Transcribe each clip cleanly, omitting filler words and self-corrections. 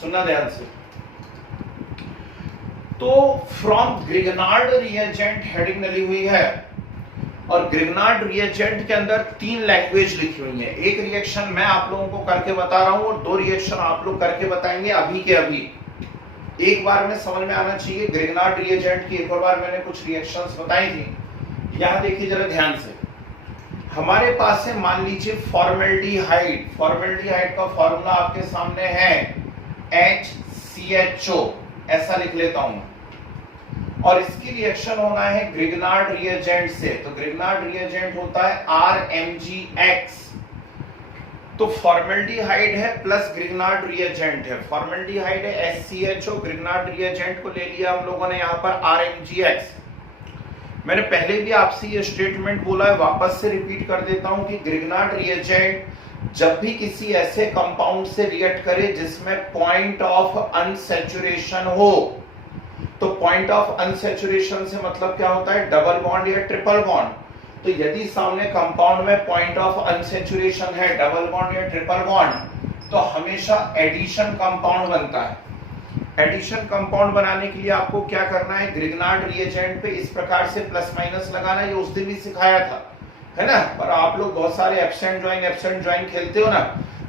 सुनना ध्यान से। तो फ्रॉम ग्रिगनार्ड रिएजेंट हेडिंग डली हुई है और ग्रिगनार्ड रिएजेंट के अंदर 3 लैंग्वेज लिखी हुई है। एक रिएक्शन मैं आप लोगों को करके बता रहा हूं और 2 रिएक्शन आप लोग करके बताएंगे अभी के अभी। एक बार में समझ में आना चाहिए। ग्रिगनार्ड रिएजेंट की एक और बार मैंने कुछ रिएक्शंस बताई थी। यहां देखिए जरा ध्यान से, हमारे पास है मान लीजिए फॉर्मेल्डिहाइड। फॉर्मेल्डिहाइड का फॉर्मूला आपके सामने है HCHO, ऐसा लिख लेता हूं, और इसकी रिएक्शन होना है ग्रिगनार्ड रिएजेंट से। तो ग्रिगनार्ड रिएजेंट होता है RMgX। तो फॉर्मेल्डिहाइड है प्लस ग्रिगनार्ड रिएजेंट है। फॉर्मेल्डिहाइड है HCHO, ग्रिगनार्ड रिएजेंट को ले लिया हम लोगों ने यहां पर RMgX। मैंने पहले भी आपसे ये स्टेटमेंट बोला है, वापस से रिपीट कर देता हूं कि ग्रिगनार्ड रिएजेंट जब भी किसी ऐसे कंपाउंड से रिएक्ट करे जिसमें पॉइंट ऑफ अनसैचुरेशन हो, तो पॉइंट ऑफ अनसैचुरेशन से मतलब क्या होता है, डबल बॉन्ड या ट्रिपल बॉन्ड। तो यदि सामने कंपाउंड में पॉइंट ऑफ अनसैचुरेशन है, डबल बॉन्ड या ट्रिपल बॉन्ड, तो हमेशा एडिशन कंपाउंड बनता है। एडिशन कंपाउंड बनाने के लिए आपको क्या करना है, ग्रिगनार्ड रिएजेंट पे इस प्रकार से प्लस माइनस लगाना। ये उस दिन भी सिखाया था, है ना, पर आप लोग बहुत सारे एब्सेंट ज्वाइन खेलते हो ना,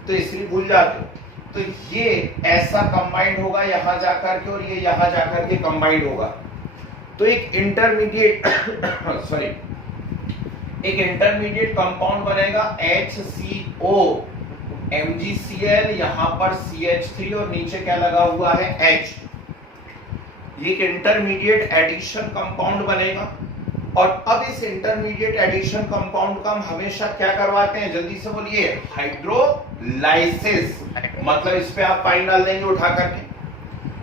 तो इसलिए भूल जाते हो। तो ये ऐसा कंबाइंड होगा यहां जाकर के और ये यहां जाकर के कंबाइंड होगा। तो एक इंटरमीडिएट एक इंटरमीडिएट कंपाउंड बनेगा HCO MgCl, यहां पर CH3 और नीचे क्या लगा हुआ है H। ये एक इंटरमीडिएट एडिशन कंपाउंड बनेगा। और अब इस इंटरमीडिएट एडिशन कंपाउंड का हम हमेशा क्या करवाते हैं, जल्दी से बोलिए, हाइड्रोलाइसिस। मतलब इस पे आप पानी डाल देंगे उठा करके,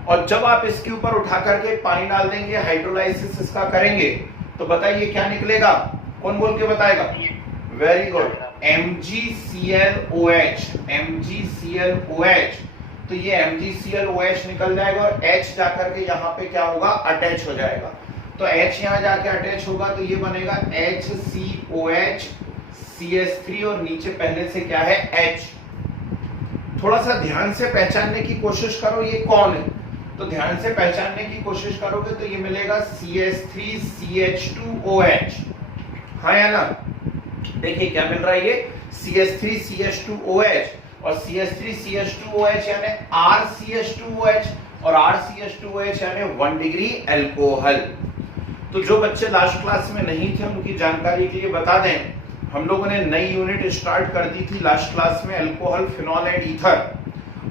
और जब आप इसके ऊपर उठा करके पानी डाल देंगे, हाइड्रोलाइसिस इसका करेंगे, तो बताइए क्या निकलेगा, कौन बोल के बताएगा? Very good, MgClOH। MgClOH, तो ये MgClOH निकल जाएगा और H जाकर के यहाँ पे क्या होगा, अटैच हो जाएगा। तो H यहाँ जाके अटैच होगा तो ये बनेगा HCOH CH3 और नीचे पहले से क्या है H। थोड़ा सा ध्यान से पहचानने की कोशिश करो ये कौन है, तो ध्यान से पहचानने की कोशिश करोगे तो ये मिलेगा CH3CH2OH। हाँ या ना? देखिए क्या मिल रहा है, ये CH3CH2OH और CH3CH2OH यानी RCH2OH और RCH2OH यानी 1 डिग्री अल्कोहल। तो जो बच्चे लास्ट क्लास में नहीं थे उनकी जानकारी के लिए बता दें, हम लोगों ने नई यूनिट स्टार्ट कर दी थी लास्ट क्लास में, अल्कोहल, फिनॉल एंड ईथर,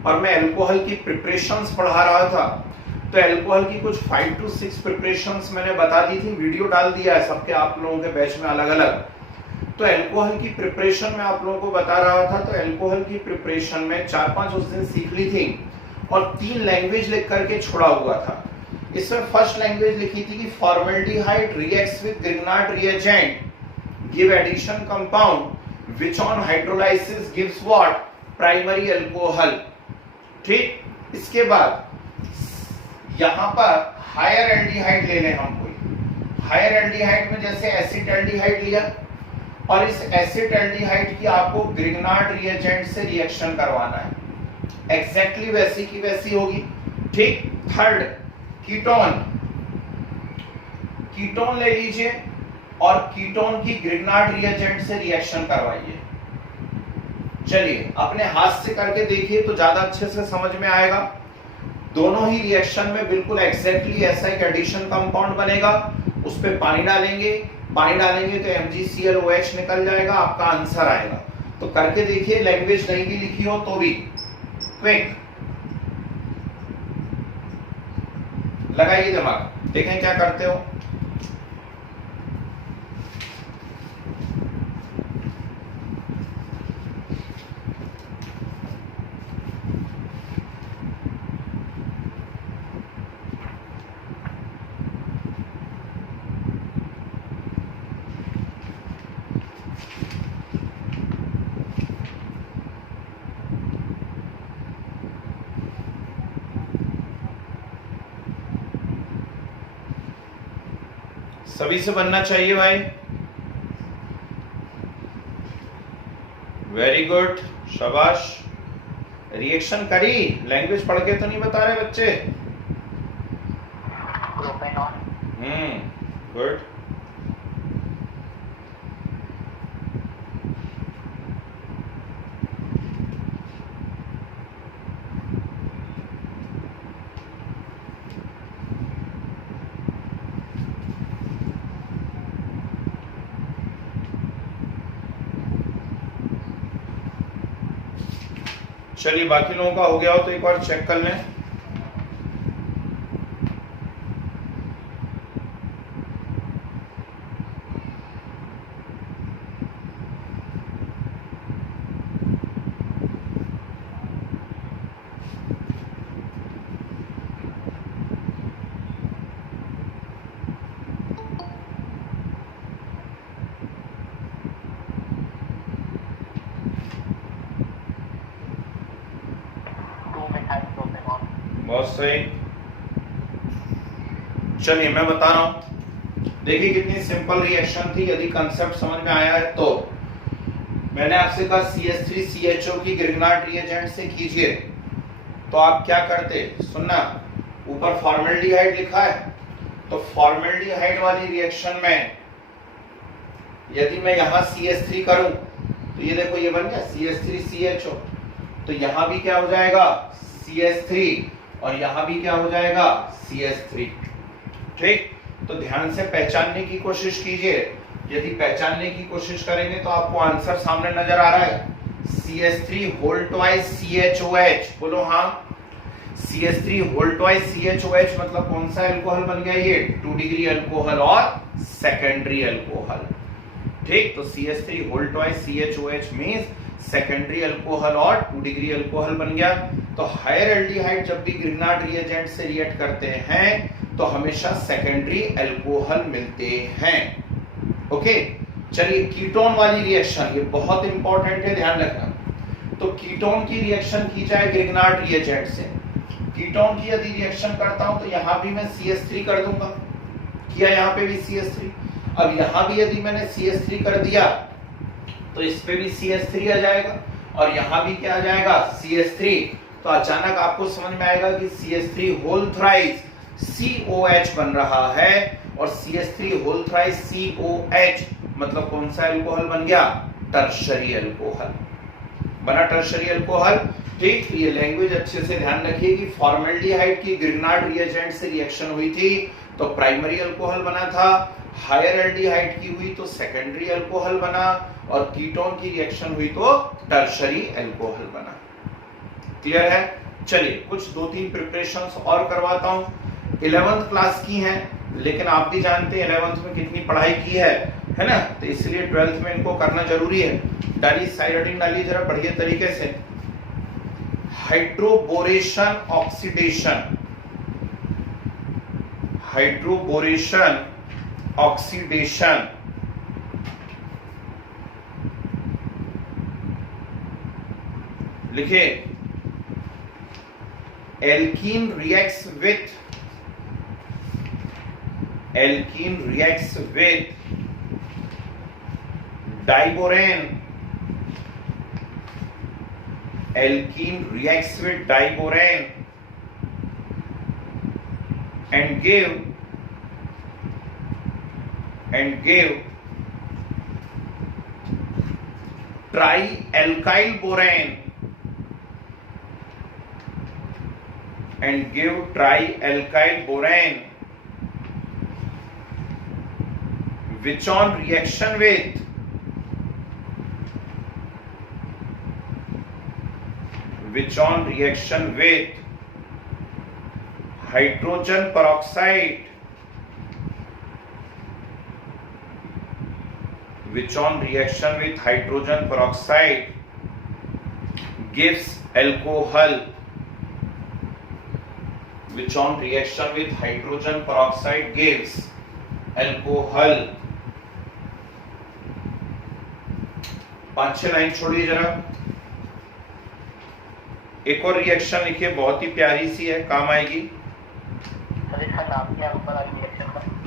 और मैं अल्कोहल की प्रिपरेशंस पढ़ा रहा था। तो अल्कोहल की कुछ 5 to 6 प्रिपरेशंस मैंने बता दी थी, वीडियो डाल दिया है सबके आप लोगों के बैच में अलग अलग। तो अल्कोहल की प्रिपरेशन में आप लोगों को बता रहा था। तो अल्कोहल की प्रिपरेशन में 4-5 उस दिन सीख ली थी और 3 लैंग्वेज लिख करके छोड़ा हुआ था। इसमें फर्स्ट लैंग्वेज लिखी थी कि formaldehyde reacts with Grignard reagent, give addition compound which on hydrolysis gives what, primary alcohol. ठीक, इसके बाद यहां पर हायर एल्डिहाइड ले लें हम कोई। हायर एल्डिहाइड में जैसे एसिड एल्डिहाइड लिया, और इस एसिड एल्डिहाइड की आपको ग्रिगनार्ड रिएजेंट से रिएक्शन करवाना है, एग्जैक्टली वैसी की वैसी होगी। ठीक, थर्ड कीटोन। कीटोन ले लीजिए और कीटोन की ग्रिगनार्ड रिएजेंट से रिएक्शन करवाइए। चलिए अपने हाथ से करके देखिए तो ज्यादा अच्छे से समझ में आएगा। दोनों ही रिएक्शन में बिल्कुल एग्जैक्टली ऐसा एक एडिशन कंपाउंड बनेगा, उस पे पानी डालेंगे तो MgClOH निकल जाएगा, आपका आंसर आएगा। तो करके देखिए, लैंग्वेज नहीं भी लिखी हो तो भी। क्विक लगाइए दिमाग, देखें क्या करते हो। सभी से बनना चाहिए भाई। वेरी गुड, शाबाश। रिएक्शन करी, लैंग्वेज पढ़ के तो नहीं बता रहे बच्चे। गुड। चलिए बाकी लोगों का हो गया हो तो एक बार चेक कर लें। बहुत सही। चलिए मैं बता रहा हूं, देखिए कितनी सिंपल रिएक्शन थी। यदि कंसेप्ट समझ में आया है तो मैंने आपसे कहा CH3CHO की ग्रिग्नार्ड रिएजेंट से कीजिए, तो आप क्या करते, सुनना, ऊपर फॉर्मेल्डिहाइड लिखा है, तो फॉर्मेल्डिहाइड वाली रिएक्शन में यदि मैं यहां CH3 करूं तो ये देखो ये बन गया CH3CHO, तो यहां भी क्या हो जाएगा CH3 और यहां भी क्या हो जाएगा CH3। ठीक, तो ध्यान से पहचानने की कोशिश कीजिए। यदि पहचानने की कोशिश करेंगे तो आपको आंसर सामने नजर आ रहा है, CH3 होल ट्वाइस CHOH। बोलो हाँ, CH3 होल ट्वाइस CHOH मतलब कौन सा अल्कोहल बन गया, ये 2 डिग्री अल्कोहल और सेकेंडरी अल्कोहल। ठीक, तो CH3 whole twice CHOH means secondary alcohol और 2 डिग्री अल्कोहल बन गया। तो हायर एल्डिहाइड जब भी ग्रिग्नार्ड रिएजेंट से रिएक्ट करते हैं तो हमेशा सेकेंडरी अल्कोहल मिलते हैं। ओके, चलिए कीटोन वाली रिएक्शन, ये बहुत इंपॉर्टेंट है, ध्यान रखना। तो कीटोन की रिएक्शन की जाए ग्रिग्नार्ड रिएजेंट से, कीटोन की यदि रिएक्शन करता हूं तो यहां भी मैं CH3 कर दूंगा, किया यहां पे भी CH3। अब यहां भी यदि मैंने CH3 कर दिया तो इस पे भी CH3 आ जाएगा और यहां भी क्या आ जाएगा CH3। तो अचानक आपको समझ में आएगा कि CH3 होल थ्राइस COH बन रहा है और CH3 होल थ्राइस COH मतलब कौन सा अल्कोहल बन गया, टर्शरी अल्कोहल बना, टर्शरी अल्कोहल। ठीक, ये लैंग्वेज अच्छे से ध्यान रखिए कि फॉर्मेल्डिहाइड की ग्रिग्नार्ड रिएजेंट से रिएक्शन हुई थी तो प्राइमरी अल्कोहल बना था, हायर एल्डिहाइड की हुई तो सेकेंडरी अल्कोहल बना, और कीटोन की रिएक्शन हुई तो टर्शरी अल्कोहल बना। क्लियर है? चलिए कुछ 2-3 प्रिपरेशंस और करवाता हूं। 11th क्लास की हैं, लेकिन आप भी जानते हैं 11th में कितनी पढ़ाई की है ना, तो इसलिए 12th में इनको करना जरूरी है। डालिए साइड डालिए जरा बढ़िया तरीके से। हाइड्रोबोरेशन ऑक्सीडेशन, हाइड्रोबोरेशन ऑक्सीडेशन, लिखे alkene reacts with diborane, alkene reacts with diborane and give trialkyl borane which on reaction with hydrogen peroxide, gives alcohol, which on reaction with hydrogen peroxide gives alcohol। 5-6 line छोड़िए जरा। एक और reaction लिखिए, बहुत ही प्यारी सी है, काम आएगी।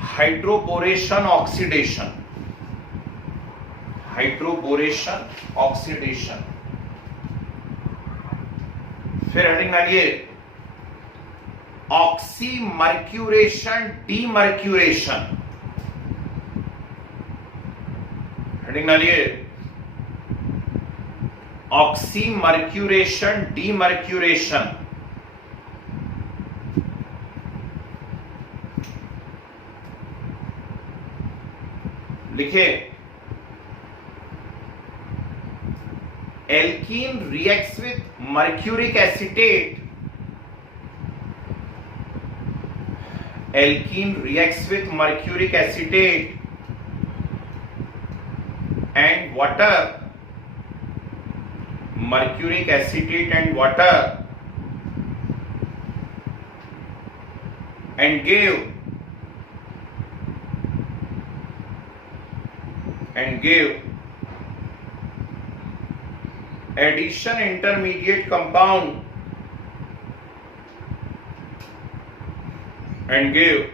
Hydroboration oxidation, hydroboration oxidation. फिर हेडिंग डालिए ऑक्सीमर्क्यूरेशन डीमर्क्यूरेशन। हेडिंग डालिए ऑक्सीमर्क्यूरेशन डीमर्क्यूरेशन। लिखिए alkene reacts with mercuric acetate, alkene reacts with mercuric acetate and water, mercuric acetate and water, and give addition intermediate compound, and give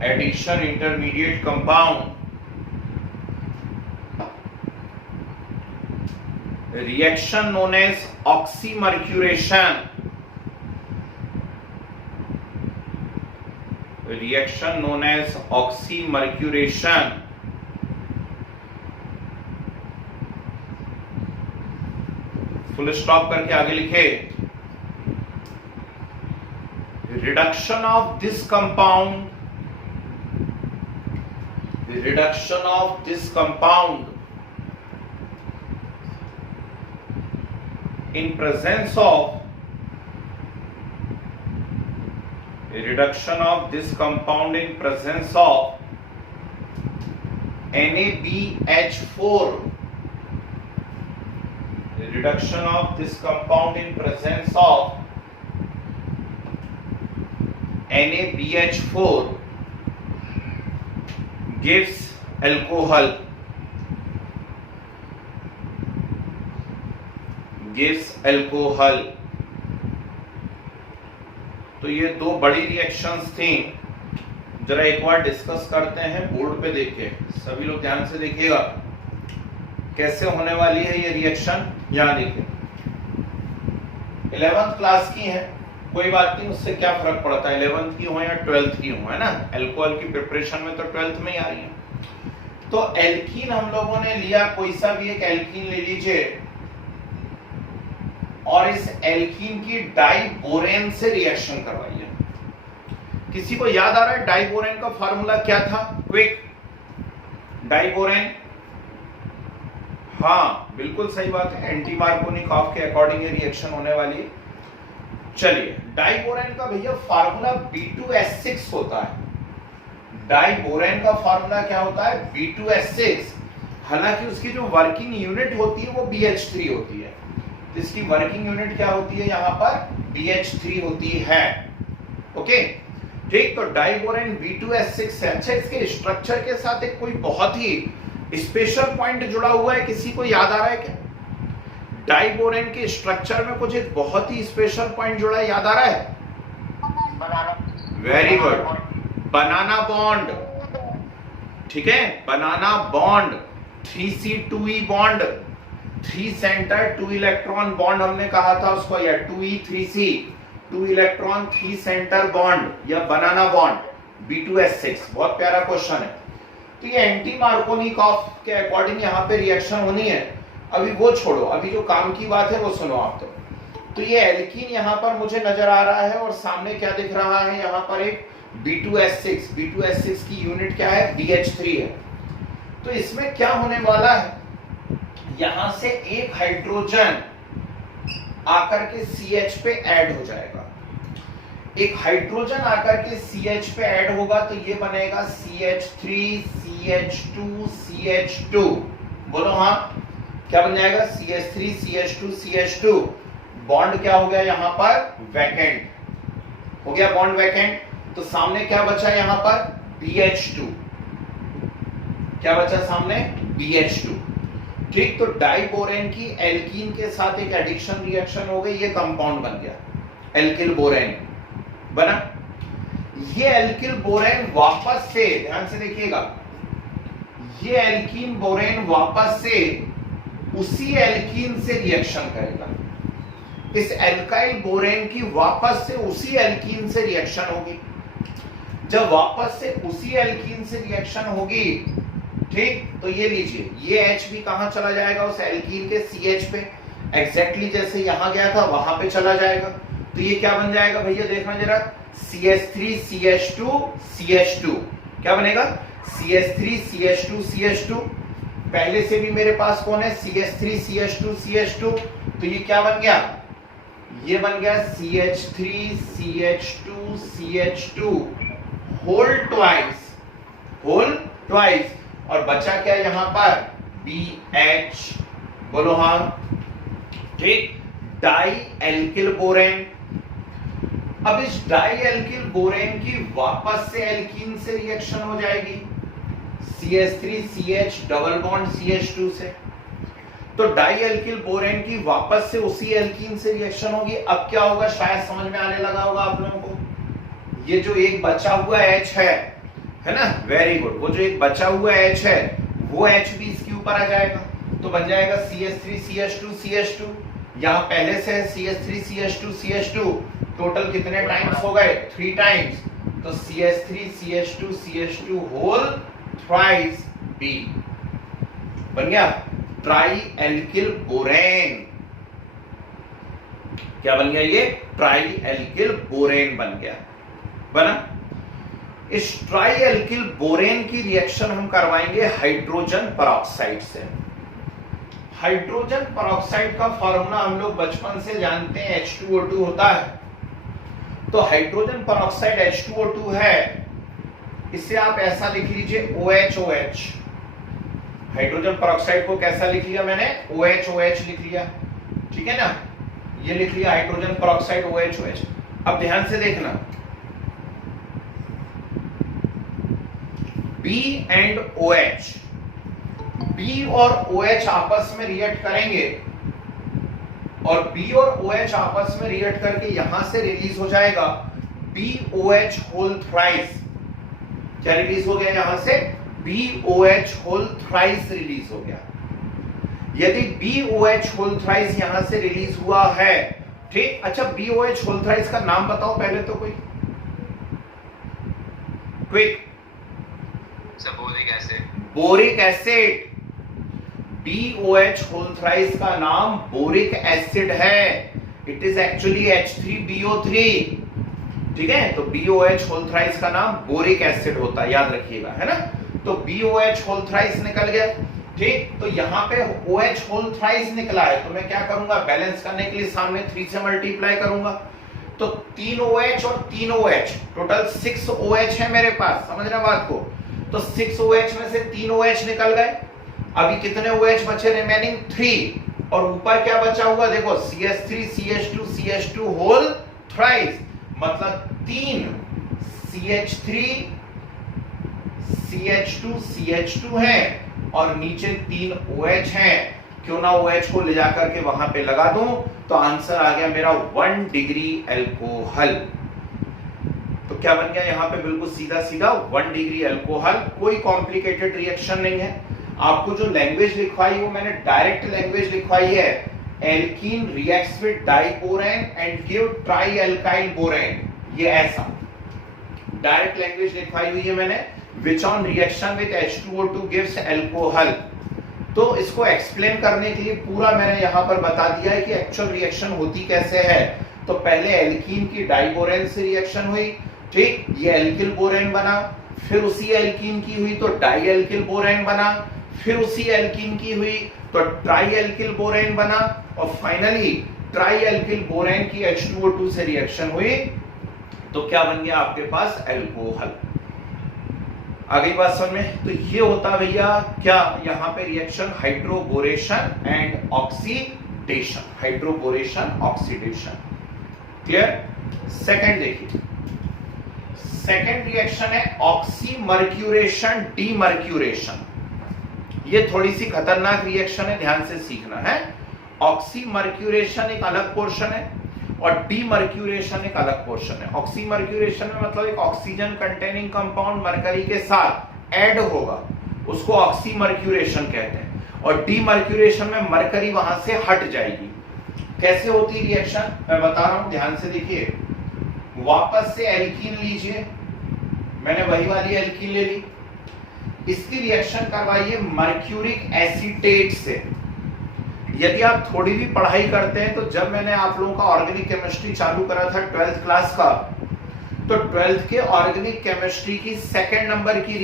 addition intermediate compound, reaction known as oxymercuration, reaction known as oxymercuration, full stop करके आगे लिखे reduction of this compound, reduction of this compound in presence of a reduction of this compound in presence of NaBH4, a reduction of this compound in presence of NaBH4 gives alcohol, gives alcohol। तो ये दो बड़ी reactions थी, जरा एक बार discuss करते हैं board पे देखे, सभी लोग ध्यान से देखिएगा कैसे होने वाली है ये रिएक्शन। यहां देखिए 11th क्लास की है, कोई बात नहीं, उससे क्या फर्क पड़ता है 11th की हो या 12th की हो, है ना। अल्कोहल की प्रिपरेशन में तो 12th में ही आ रही है। तो एल्कीन हम लोगों ने लिया, कोई सा भी एक एल्कीन ले लीजिए, और इस एल्कीन की डाइबोरेन से रिएक्शन करवाइए। किसी को याद आ रहा है डाइबोरेन का फार्मूला क्या था? क्विक, डाइबोरेन, हाँ बिल्कुल सही बात है, एंटी मार्कोनिकॉफ के अकॉर्डिंग ये रिएक्शन होने वाली है। चलिए डाइबोरेन का भैया फार्मूला B2S6 होता है। डाइबोरेन का फार्मूला क्या होता है? B2S6। हालांकि उसकी जो वर्किंग यूनिट होती है वो BH3 होती है, इसकी वर्किंग यूनिट क्या होती है यहाँ पर? BH3 होती है। ओके ठीक, तो डाइबोरेन B2S6 है। अच्छा, इसके स्ट्रक्चर के साथ एक कोई बहुत ही स्पेशल पॉइंट जुड़ा हुआ है, किसी को याद आ रहा है क्या? डाइबोरेन के स्ट्रक्चर में कुछ एक बहुत ही स्पेशल पॉइंट जुड़ा है, याद आ रहा है? Very good, banana bond. ठीक है, banana bond, 3C2E bond, 3 centre 2 electron bond हमने कहा था उसको, या 2E 3C, 2 electron 3 centre bond या बनाना बॉन्ड, B2S6। बहुत प्यारा क्वेश्चन है। तो ये एंटी मार्कोनिकॉफ के अकॉर्डिंग यहाँ पे रिएक्शन होनी है। अभी वो छोड़ो, अभी जो काम की बात है वो सुनो आप। तो ये एल्कीन यहाँ पर मुझे नजर आ रहा है, और सामने क्या दिख रहा है यहाँ पर? एक B2S6। B2S6 की यूनिट क्या है? BH3 है। तो इसमें क्या होने वाला है? यहां से एक हाइड्रोजन आकर के CH पे ऐड हो जाएगा। एक हाइड्रोजन आकर के CH पे ऐड होगा तो ये बनेगा CH3 CH2 CH2। बोलो हाँ, क्या बन जाएगा? CH3 CH2 CH2। बॉन्ड क्या हो गया यहाँ पर? वैकेंट हो गया, बॉन्ड वैकेंट। तो सामने क्या बचा यहाँ पर? BH2। क्या बचा सामने? BH2। ठीक, तो डाइबोरेन की एल्कीन के साथ एक एडिक्शन रिएक्शन हो गई, ये कंपाउंड बन गया, एल्किल बोरेन बना। ये एल्किल बोरेन वापस से, ध्यान से देखिएगा, ये एल्कीन बोरेन वापस से उसी एल्कीन से रिएक्शन करेगा। इस एल्काइल बोरेन की वापस से उसी एल्कीन से रिएक्शन होगी। जब वापस से उसी एल्कीन से रिएक्शन होगी, ठीक, तो ये लीजिए, ये H भी कहां चला जाएगा, उस एल्कीन के CH पे, एग्जैक्टली जैसे यहां गया था वहां पे चला जाएगा। तो ये क्या बन जाएगा भैया, देखना जरा, CH3CH2CH2 क्या बनेगा, CH3CH2CH2। पहले से भी मेरे पास कौन है, CH3CH2CH2, तो ये क्या बन गया, ये बन गया CH3CH2CH2 होल ट्वाइस, और बचा क्या यहां पर, BH, बोलो हाँ, ठीक, डाई एल्किल बोरेन। अब इस डाई एल्किल बोरेन की वापस से एल्कीन से रिएक्शन हो जाएगी, CH3CH डबल बॉन्ड CH2 से। तो डाई एल्किल बोरेन की वापस से उसी एल्कीन से रिएक्शन होगी। अब क्या होगा, शायद समझ में आने लगा होगा आप लोगों को, ये जो एक बचा हुआ H है ना, वेरी गुड, वो जो एक बचा हुआ H है वो H भी इसके ऊपर आ जाएगा, तो बन जाएगा CH3CH2CH2। यहां पहले से है CH3CH2CH2, टोटल कितने टाइम्स हो गए, 3 टाइम्स, तो CH3CH2CH2 होल थ्राइस B बन गया ट्राई एल्किल बोरेन। क्या बन गया, ये ट्राई एल्किल बोरेन बन गया, बना। इस ट्राई एल्किल बोरेन की रिएक्शन हम करवाएंगे हाइड्रोजन परऑक्साइड से। हाइड्रोजन परऑक्साइड का फॉर्मूला हम लोग बचपन से जानते हैं, H2O2 होता है। तो हाइड्रोजन परऑक्साइड H2O2 है, इसे आप ऐसा लिख लीजिए OH। हाइड्रोजन परऑक्साइड को कैसा लिख लिया मैंने, OH लिख लिया, ठीक है ना, ये लिख लिया हाइड्रोजन परऑक्साइड OH। अब ध्यान से देखना, B एंड OH, B और OH आपस में रिएक्ट करेंगे, और B और OH आपस में रिएक्ट करके यहां से रिलीज हो जाएगा BOH होल थ्राइस। क्या रिलीज हो गया, यहां से BOH होल थ्राइस रिलीज हो गया। यदि BOH होल थ्राइस यहां से रिलीज हुआ है, ठीक, अच्छा BOH होल थ्राइस का नाम बताओ पहले तो कोई, quick, boric acid. BOH whole thrice का नाम बोरिक एसिड है, इट इज एक्चुअली H3BO3, ठीक है। तो BOH होल थ्राइस का नाम बोरिक एसिड होता है, याद रखिएगा, है ना। तो BOH होल थ्राइस निकल गया, ठीक। तो यहां पे OH होल थ्राइस निकला है, तो मैं क्या करूंगा, बैलेंस करने के लिए सामने 3 से मल्टीप्लाई करूंगा, तो 3 OH और 3 OH, टोटल 6 OH है मेरे पास, समझना बात को। तो 6 OH में से 3 OH निकल गए, अभी कितने OH बचे, रिमेनिंग 3, और ऊपर क्या बचा हुआ, देखो CH3CH2CH2 होल थ्राइस, मतलब 3 CH3 CH2 है, और नीचे 3 OH हैं। क्यों ना OH को ले जाकर के वहां पे लगा दूं, तो आंसर आ गया मेरा 1 डिग्री एल्कोहल। तो क्या बन गया यहां पे, बिल्कुल सीधा सीधा 1 डिग्री एल्कोहल। कोई कॉम्प्लिकेटेड रिएक्शन नहीं है। आपको जो लैंग्वेज लिखवाई वो मैंने डायरेक्ट लैंग्वेज लिखवाई है, alkene reacts with diborane and give tri alkyl borane, ये ऐसा डायरेक्ट लैंग्वेज लिखवाई हुई है मैंने, which on reaction with H2O2 gives alcohol. तो इसको एक्सप्लेन करने के लिए पूरा मैंने यहां पर बता दिया है कि एक्चुअल रिएक्शन होती कैसे है। तो पहले एल्कीन की डाइबोरेन से रिएक्शन हुई, ठीक, ये एल्किल बोरेन बना, फिर उसी एल्कीन की हुई तो डाई एल्किल बोरेन बना, फिर उसी एल्कीन की हुई तो ट्राई एल्किल बोरेन बना, और फाइनली ट्राई एल्किल बोरेन की H2O2 से रिएक्शन हुई, तो क्या बन गया आपके पास, एल्कोहल। आगे बात समझ में। तो ये होता भैया क्या, यहां पे reaction hydroboration and oxidation, hydroboration oxidation, clear. Second देखिए, सेकंड रिएक्शन है ऑक्सीमर्क्यूरेशन डीमर्क्यूरेशन। ये थोड़ी सी खतरनाक रिएक्शन है, ध्यान से सीखना है। ऑक्सीमर्क्यूरेशन एक अलग पोर्शन है और डीमर्क्यूरेशन एक अलग पोर्शन है। ऑक्सीमर्क्यूरेशन में मतलब एक ऑक्सीजन कंटेनिंग कंपाउंड मरकरी के साथ ऐड होगा, उसको ऑक्सीमर्क्यूरेशन कहते हैं, और डीमर्क्यूरेशन में मरकरी वहां से हट जाएगी। कैसे होती रिएक्शन मैं बता रहा हूं, ध्यान से देखिए। वापस से एल्कीन लीजिए, मैंने वही वाली एल्कीन ले ली, इसकी रिएक्शन करवाइए मर्क्यूरिक एसीटेट से। यदि आप थोड़ी भी पढ़ाई करते हैं तो जब मैंने आप लोगों का ऑर्गेनिक केमिस्ट्री चालू करा था 12th क्लास का, तो 12th के ऑर्गेनिक केमिस्ट्री की सेकंड नंबर की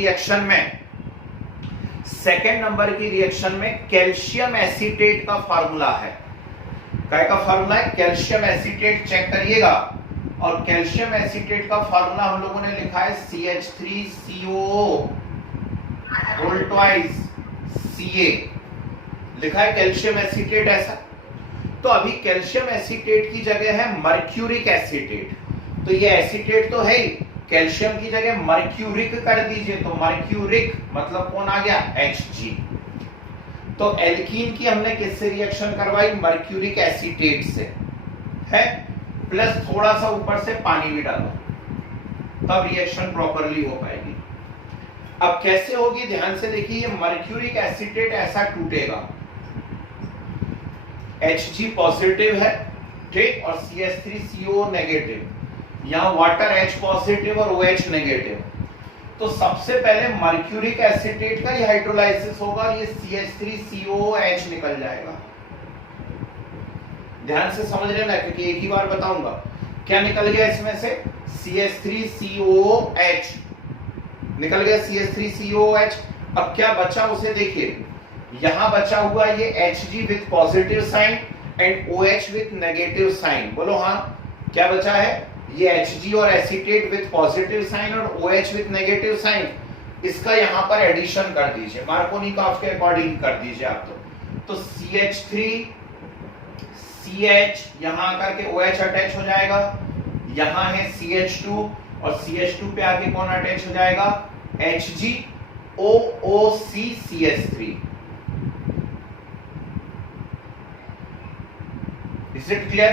रिएक्शन में कैल्शियम एसीटेट का फार्मूला है। क्या का फार्मूला है? Calcium acetate. चेक करिएगा। और कैल्शियम एसीटेट का फार्मूला हम लोगों ने लिखा है CH3COO होल ट्वाइस Ca लिखा है कैल्शियम एसीटेट ऐसा। तो अभी कैल्शियम एसीटेट की जगह है मर्क्यूरिक एसीटेट, तो ये एसीटेट तो है ही, कैल्शियम की जगह मर्क्यूरिक कर दीजिए, तो मर्क्यूरिक मतलब कौन आ गया? Hg। तो एल्कीन की हमने किससे रिएक्शन करवाई? मर्क्यूरिक एसीटेट से है, प्लस थोड़ा सा ऊपर से पानी भी डालो, तब रिएक्शन प्रॉपरली हो पाएगी। अब कैसे होगी ध्यान से देखिए। मर्क्यूरिक एसीटेट ऐसा टूटेगा, Hg पॉजिटिव है, ठीक, और CH3CO नेगेटिव, यहां वाटर H पॉजिटिव और OH नेगेटिव। तो सबसे पहले मर्क्यूरिक एसीटेट का ही हाइड्रोलाइसिस होगा, ये CH3COOH निकल जाएगा। ध्यान से समझ लेना क्योंकि एक ही बार बताऊंगा। क्या निकल गया इसमें से? CH3COOH निकल गया, CH3COOH। अब क्या बचा उसे देखिए, यहां बचा हुआ ये Hg with positive sign and OH with negative sign. बोलो हाँ, क्या बचा है? ये Hg और एसीटेट विथ पॉजिटिव साइन और OH विथ नेगेटिव साइन, इसका यहां पर एडिशन कर दीजिए, मार्कोनिकॉफ के अकॉर्डिंग कर दीजिए आप। तो CH3 CH यहां आकर के OH अटैच हो जाएगा, यहां है CH2 और CH2 पे आके कौन अटैच हो जाएगा? Hg OOC CH3। Is it clear?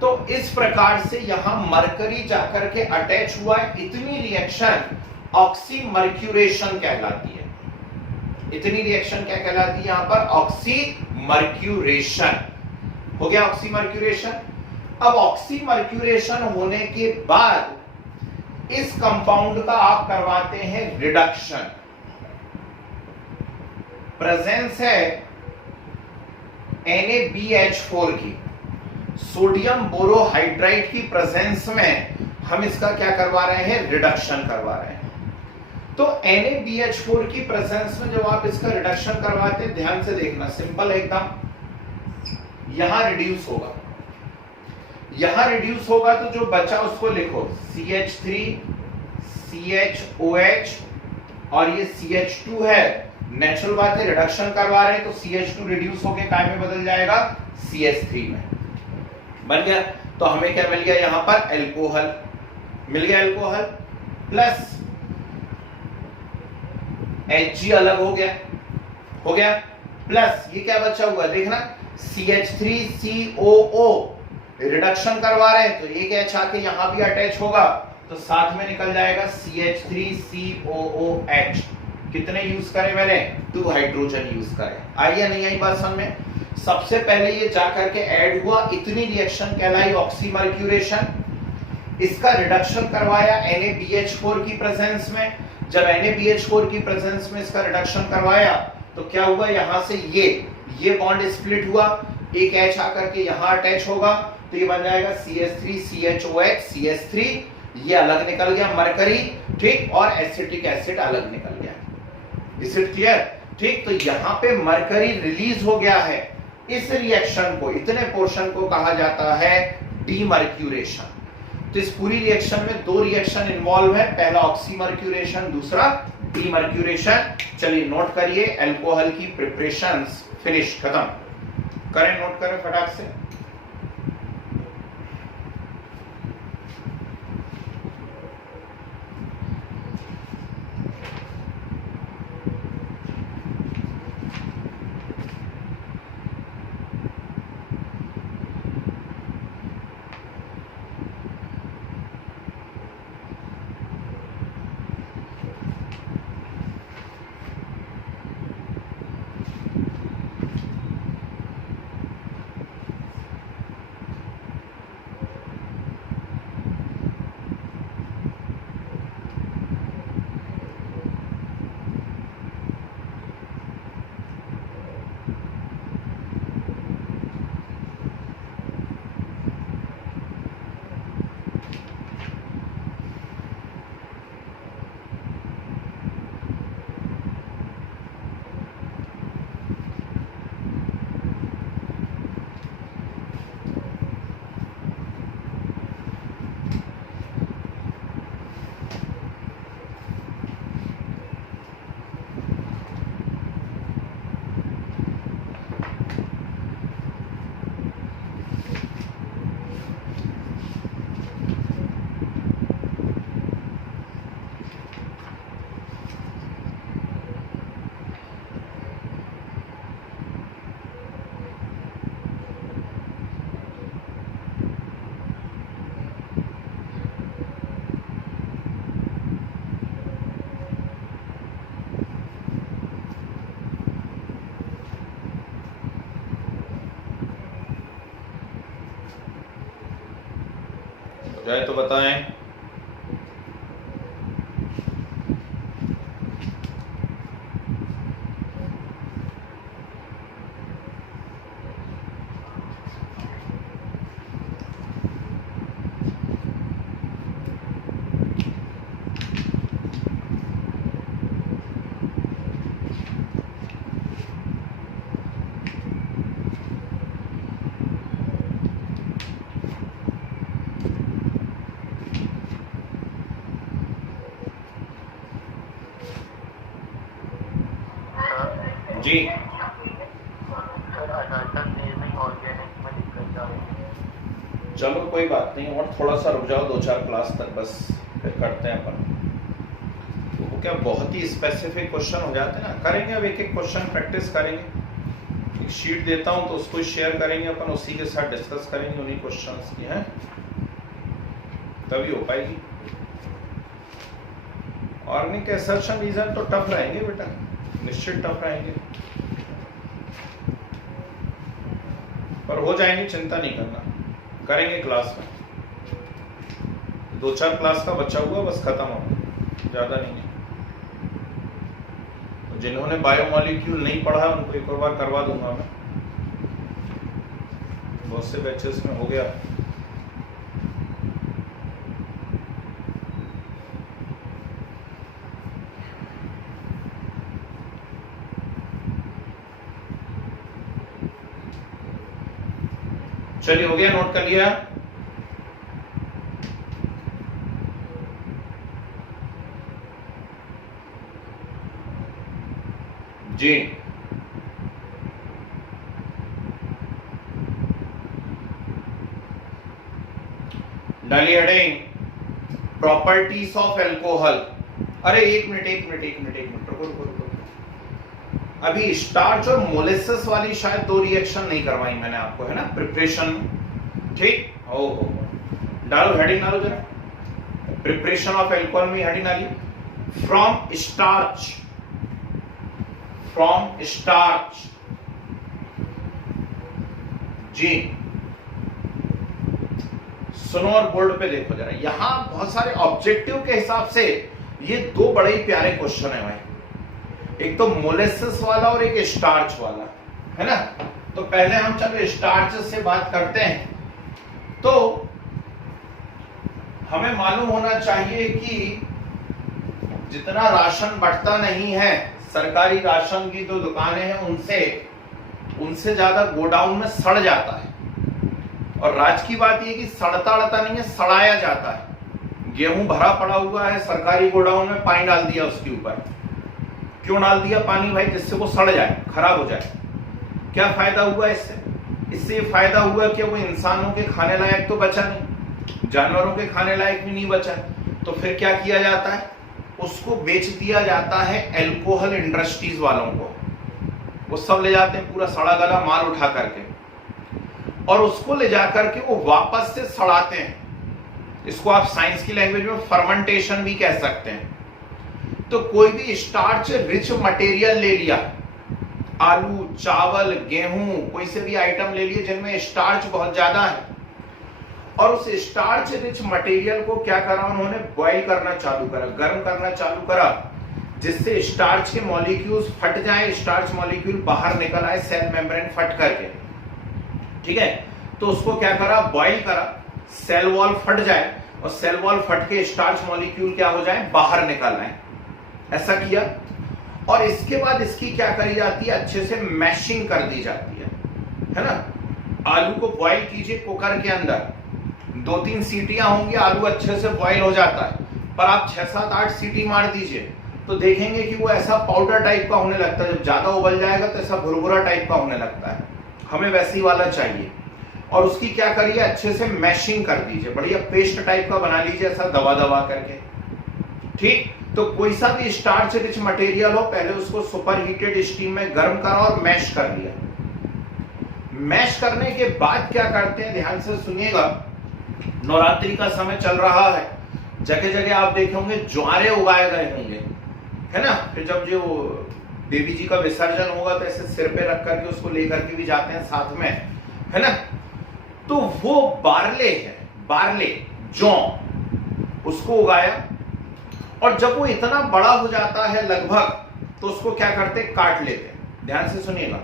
तो इस प्रकार से यहां मरकरी जाकर के अटैच हुआ है। इतनी रिएक्शन ऑक्सीमर्क्यूरेशन कहलाती है। इतनी रिएक्शन क्या कहलाती है? यहां पर ऑक्सीमर्क्यूरेशन हो गया। ऑक्सीमर्क्यूरेशन। अब ऑक्सीमर्क्यूरेशन होने के बाद इस कंपाउंड का आप करवाते हैं रिडक्शन। प्रेजेंस है NaBH4 की, सोडियम बोरोहाइड्राइड की प्रेजेंस में हम इसका क्या करवा रहे हैं? रिडक्शन करवा रहे हैं। तो NaBH4 की प्रेजेंस में जब आप इसका रिडक्शन करवाते हैं, ध्यान से देखना, सिंपल है एकदम। यहां रिड्यूस होगा, यहां रिड्यूस होगा, तो जो बचा उसको लिखो CH3 CHOH और ये CH2 है। नेचुरल बात है, रिडक्शन करवा रहे हैं तो CH2 रिड्यूस होके काय में बदल जाएगा? CH3 में बन गया। तो हमें क्या मिल गया? यहां पर एल्कोहल मिल गया, एल्कोहल प्लस Hg अलग हो गया प्लस ये क्या बचा हुआ देखना, CH3COO रिडक्शन करवा रहे हैं तो एक H आके यहां भी अटैच होगा, तो साथ में निकल जाएगा CH3COOH। कितने यूज करे मैंने? 2 हाइड्रोजन यूज करे। आई या नहीं आई बात समझ में? सबसे पहले ये जाकर के ऐड हुआ, इतनी रिएक्शन कहलाई ऑक्सीमर्क्यूरेशन। इसका रिडक्शन करवाया NaBH4 की प्रेजेंस में। जब NaBH4 की प्रेजेंस में इसका रिडक्शन करवाया तो क्या हुआ? यहां से ये बॉन्ड स्प्लिट हुआ, एक H आकर के यहां अटैच होगा, तो ये बन जाएगा CH3CHOH CH3, ये अलग निकल गया मरकरी, ठीक, और एसिटिक एसिड अलग निकल गया। Is it clear? ठीक, तो यहां पे मरकरी रिलीज हो गया है। इस रिएक्शन को, इतने पोर्शन को कहा जाता है डीमर्क्यूरेशन। तो इस पूरी रिएक्शन में 2 रिएक्शन इन्वॉल्व है, पहला ऑक्सीमर्क्यूरेशन, दूसरा डीमर्क्यूरेशन। चलिए नोट करिए, अल्कोहल की प्रिपरेशंस फिनिश, खत्म करें, नोट करें फटाक से। जाए तो बताएं। जी चलो कोई बात नहीं, और थोड़ा सा रुक जाओ 2-4 क्लास तक बस, फिर करते हैं अपन। तो वो क्या बहुत ही स्पेसिफिक क्वेश्चन हो जाते हैं ना, करेंगे अब एक एक क्वेश्चन प्रैक्टिस करेंगे। एक शीट देता हूं तो उसको शेयर करेंगे अपन, उसी के साथ डिस्कस करेंगे उन्हीं क्वेश्चंस की, हैं तभी हो पाएगी। ऑर्गेनिक असर्शन रीजन तो टफ रहेंगे बेटा, निश्चित टफ रहेंगे, पर हो जाएंगे, चिंता नहीं करना, करेंगे क्लास में। 2-4 क्लास का बचा हुआ बस खत्म हो, ज्यादा नहीं है। तो जिन्होंने बायोमॉलिक्यूल नहीं पढ़ा उनको एक और बार करवा दूंगा मैं, बहुत से बैचेस में हो गया। चलिए हो गया, नोट कर लिया। जी डालिए हेडिंग प्रॉपर्टीज ऑफ एल्कोहल। अरे एक मिनट रुको। अभी स्टार्च और मोलेसेस वाली शायद 2 रिएक्शन नहीं करवाई मैंने आपको, है ना, प्रिपरेशन। ठीक हो डालो हेडिंग, डालो जरा, प्रिपरेशन ऑफ एल्कोहल में हेडिंग डालिए, फ्रॉम स्टार्च जी। सुनो और बोर्ड पे देखो जरा, यहां बहुत सारे ऑब्जेक्टिव के हिसाब से ये 2 बड़े ही प्यारे क्वेश्चन है भाई, एक तो मोलेसेस वाला और एक स्टार्च वाला, है ना। तो पहले हम चलो स्टार्च से बात करते हैं। तो हमें मालूम होना चाहिए कि जितना राशन बढ़ता नहीं है, सरकारी राशन की जो दुकानें हैं उनसे ज्यादा गोडाउन में सड़ जाता है। और राज की बात यह कि सड़ता अड़ता नहीं है, सड़ाया जाता है। गेहूं भरा पड़ा हुआ है सरकारी गोडाउन में, पानी डाल दिया उसके ऊपर। क्यों डाल दिया पानी भाई? जिससे वो सड़ जाए, खराब हो जाए। क्या फायदा हुआ इससे? इससे फायदा हुआ कि वो इंसानों के खाने लायक तो बचा नहीं, जानवरों के खाने लायक भी नहीं बचा। तो फिर क्या किया जाता है? उसको बेच दिया जाता है एल्कोहल इंडस्ट्रीज वालों को। वो सब ले जाते हैं पूरा सड़ा गला माल उठा करके, और उसको ले जाकर के वो वापस से सड़ाते हैं। इसको आप साइंस की लैंग्वेज में फर्मेंटेशन भी कह सकते हैं। तो कोई भी स्टार्च रिच मटेरियल ले लिया, आलू, चावल, गेहूं, कोई से भी आइटम ले लिए जिनमें स्टार्च बहुत ज्यादा है, और उस स्टार्च रिच मटेरियल को क्या करा उन्होंने? बॉईल करना चालू करा, गर्म करना चालू करा, जिससे स्टार्च के मॉलिक्यूल्स फट जाए, स्टार्च मॉलिक्यूल बाहर निकल आए सेल मेम्ब्रेन फट करके। ठीक है, तो उसको क्या करा? बॉईल करा, सेल वॉल फट जाए, और सेल वॉल फट के स्टार्च मॉलिक्यूल क्या हो जाए? बाहर निकल आए। ऐसा किया, और इसके बाद इसकी क्या करी जाती है? अच्छे से मैशिंग कर दी जाती है ना। आलू को बॉईल कीजिए कुकर के अंदर, 2-3 सीटियां होंगी, आलू अच्छे से बॉईल हो जाता है। पर आप 6-7-8 सीटी मार दीजिए तो देखेंगे कि वो ऐसा पाउडर टाइप का होने लगता है। जब ज्यादा उबल जाएगा तो ऐसा भुरभुरा टाइप का होने लगता है। हमें वैसी वाला चाहिए, और उसकी क्या करिए? अच्छे से मैशिंग कर दीजिए, बढ़िया पेस्ट टाइप का बना लीजिए, ऐसा दबा दबा करके। ठीक, तो कोई सा भी स्टार्च रिच मटेरियल हो, पहले उसको सुपर हीटेड स्टीम में गर्म करा और मैश कर दिया। मैश करने के बाद क्या करते हैं? ध्यान से सुनिएगा, नवरात्रि का समय चल रहा है, जगह जगह आप देखे होंगे ज्वारे उगाए गए होंगे, है ना। फिर जब जो देवी जी का विसर्जन होगा तो ऐसे सिर पे रख करके उसको लेकर के भी जाते हैं साथ में, है ना। तो वो बार्ले है, बार्ले जौ, उसको उगाया, और जब वो इतना बड़ा हो जाता है लगभग, तो उसको क्या करते, काट लेते हैं। ध्यान से सुनिएगा,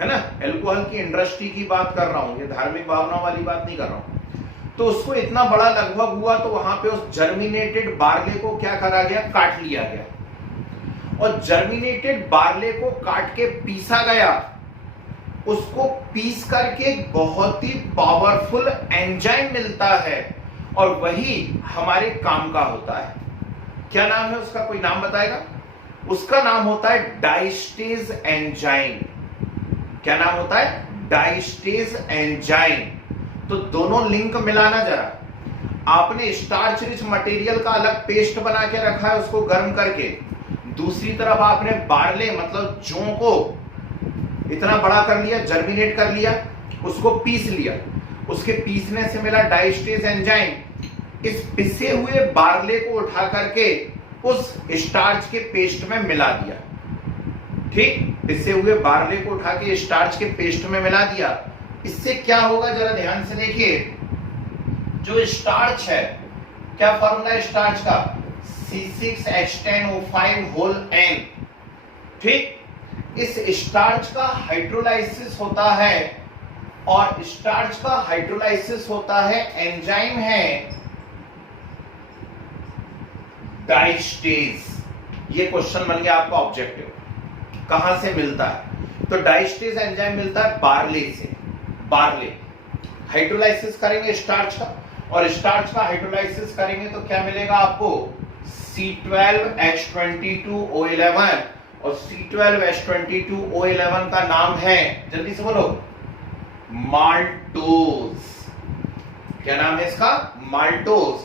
है ना, एल्कोहल की इंडस्ट्री की बात कर रहा हूं, ये धार्मिक भावनाओं वाली बात नहीं कर रहा हूं। तो उसको इतना बड़ा लगभग हुआ, तो वहां पे उस जर्मिनेटेड बार्ले को क्या करा गया, काट लिया गया, और जर्मिनेटेड बार्ले को काट के पीसा गया। उसको पीस करके एक बहुत ही पावरफुल एंजाइम मिलता है, और वही हमारे काम का होता है। क्या नाम है उसका, कोई नाम बताएगा? उसका नाम होता है डाइस्टेज एंजाइम। क्या नाम होता है? Diastase enzyme. तो दोनों लिंक मिलाना जरा। आपने स्टार्च रिच मटेरियल का अलग पेस्ट बना के रखा है उसको गर्म करके, दूसरी तरफ आपने बार्ले मतलब जौ को इतना बड़ा कर लिया, जर्मिनेट कर लिया, उसको पीस लिया, उसके पीसने से मिला डाइस्टेज एंजाइम। इस पिसे हुए बार्ले को उठा करके उस स्टार्च के पेस्ट में मिला दिया। ठीक, पिसे हुए बार्ले को उठा के स्टार्च के पेस्ट में मिला दिया। इससे क्या होगा जरा ध्यान से देखिए। जो स्टार्च है, क्या फॉर्मूला है स्टार्च का? C6H10O5 whole N। ठीक, इस स्टार्च का हाइड्रोलाइसिस होता है, और स्टार्च का हाइड्रोलाइसिस होता है, एंजाइम है डाइस्टेज। ये क्वेश्चन बन गया आपका ऑब्जेक्टिव। कहां से मिलता है? तो डाइस्टेज एंजाइम मिलता है बार्ले से। बार्ले हाइड्रोलाइसिस करेंगे स्टार्च का, और स्टार्च का हाइड्रोलाइसिस करेंगे तो क्या मिलेगा आपको? C12H22O11, और C12H22O11 का नाम है, जल्दी से बोलो, माल्टोज। क्या नाम है इसका? माल्टोज।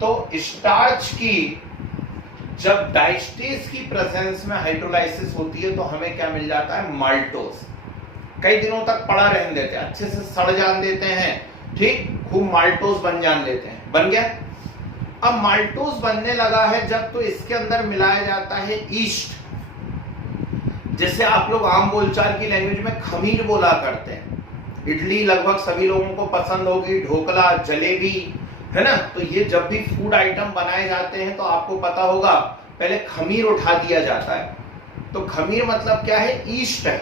तो स्टार्च की जब डाइस्टेज की प्रेजेंस में हाइड्रोलाइसिस होती है तो हमें क्या मिल जाता है? माल्टोज। कई दिनों तक पड़ा रहने देते हैं, अच्छे से सड़ जान देते हैं, ठीक, खूब माल्टोज बन जान देते हैं। बन गया। अब माल्टोज बनने लगा है जब, तो इसके अंदर मिलाया जाता है ईस्ट, जैसे आप लोग आम बोलचाल की लैंग्वेज में खमीर बोला करते हैं। इडली लगभग सभी लोगों को पसंद होगी, ढोकला, जलेबी, है ना। तो ये जब भी फूड आइटम बनाए जाते हैं तो आपको पता होगा पहले खमीर उठा दिया जाता है। तो खमीर मतलब क्या है? ईस्ट है।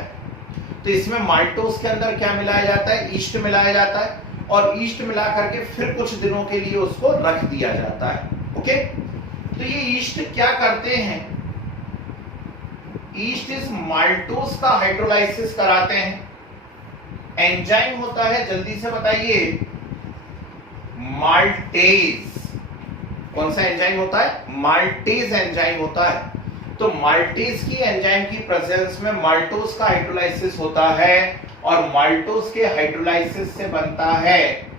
तो इसमें माल्टोज के अंदर क्या मिलाया जाता है? ईस्ट मिलाया जाता है, और ईस्ट मिला करके फिर कुछ दिनों के लिए उसको रख दिया जाता है। ओके, तो ये ईस्ट क्या करते हैं? ईस्ट इस माल्टोज का हाइड्रोलाइसिस कराते हैं। एंजाइम होता है, जल्दी से बताइए, माल्टेज। कौन सा एंजाइम होता है? माल्टेज एंजाइम होता है। तो माल्टेज की एंजाइम की प्रेजेंस में माल्टोज का हाइड्रोलाइसिस होता है, और माल्टोज के हाइड्रोलाइसिस से बनता है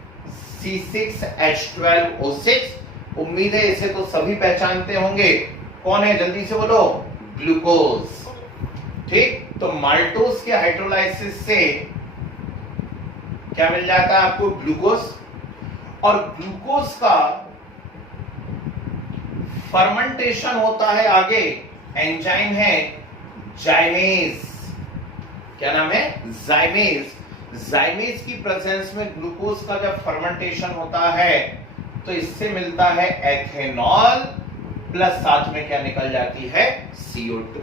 C6H12O6। उम्मीद है इसे तो सभी पहचानते होंगे। कौन है? जल्दी से बोलो, ग्लूकोज। ठीक, तो माल्टोज के हाइड्रोलाइसिस से क्या मिल जाता है आपको? ग्लूकोज। और ग्लूकोज का फर्मेंटेशन होता है आगे, एंजाइम है जाइमेज। क्या नाम है? जाइमेज। जाइमेज की प्रेजेंस में ग्लूकोज का जब फर्मेंटेशन होता है तो इससे मिलता है एथेनॉल, प्लस साथ में क्या निकल जाती है? CO2।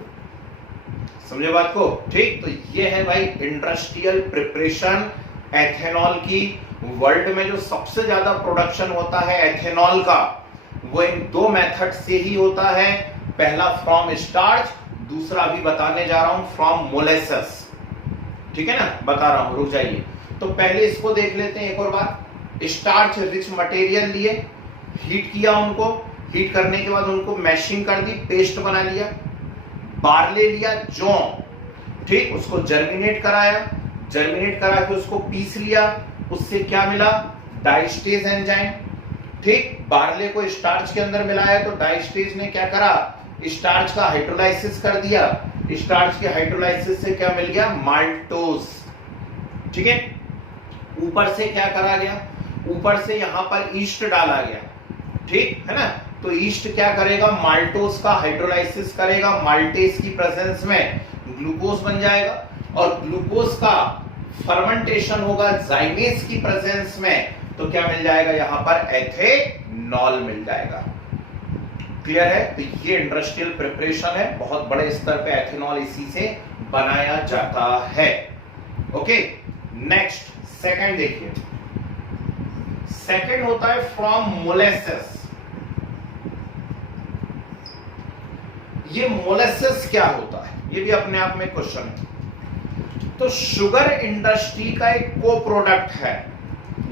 समझे बात को? ठीक, तो ये है भाई इंडस्ट्रियल प्रिपरेशन एथेनॉल की। वर्ल्ड में जो सबसे ज्यादा प्रोडक्शन होता है एथेनॉल का, वो इन दो मेथड से ही होता है। पहला फ्रॉम स्टार्च, दूसरा अभी बताने जा रहा हूं फ्रॉम मोलेसेस। ठीक है ना, बता रहा हूं, रुक जाइए। तो पहले इसको देख लेते हैं एक और बात। स्टार्च रिच मटेरियल लिए, हीट किया उनको, हीट करने के बाद उनको मैशिंग कर दी, पेस्ट बना लिया। बार्ले लिया, जौ, ठीक, उसको जर्मिनेट कराया, जर्मिनेट करा के उसको पीस लिया, उससे क्या मिला? Diastase enzyme. ठीक, बार्ले को स्टार्च के अंदर मिलाया तो डाइस्टेज ने क्या करा? स्टार्च का हाइड्रोलाइसिस कर दिया। स्टार्च के हाइड्रोलाइसिस से क्या मिल गया? माल्टोज। ठीक है, ऊपर से क्या करा गया? ऊपर से यहां पर ईस्ट डाला गया। ठीक है ना, तो ईस्ट क्या करेगा? माल्टोज का हाइड्रोलाइसिस करेगा, माल्टेज की प्रेजेंस में ग्लूकोज बन जाएगा, और ग्लूकोज का फर्मेंटेशन होगा जाइमेज की प्रेजेंस में, तो क्या मिल जाएगा यहां पर, एथेनॉल मिल जाएगा। क्लियर है? तो ये इंडस्ट्रियल प्रिपरेशन है, बहुत बड़े स्तर पे एथेनॉल इसी से बनाया जाता है। ओके, नेक्स्ट सेकंड देखिए, सेकंड होता है फ्रॉम मोलेसेस। ये मोलेसेस क्या होता है, ये भी अपने आप में क्वेश्चन है। तो शुगर इंडस्ट्री का एक को प्रोडक्ट है,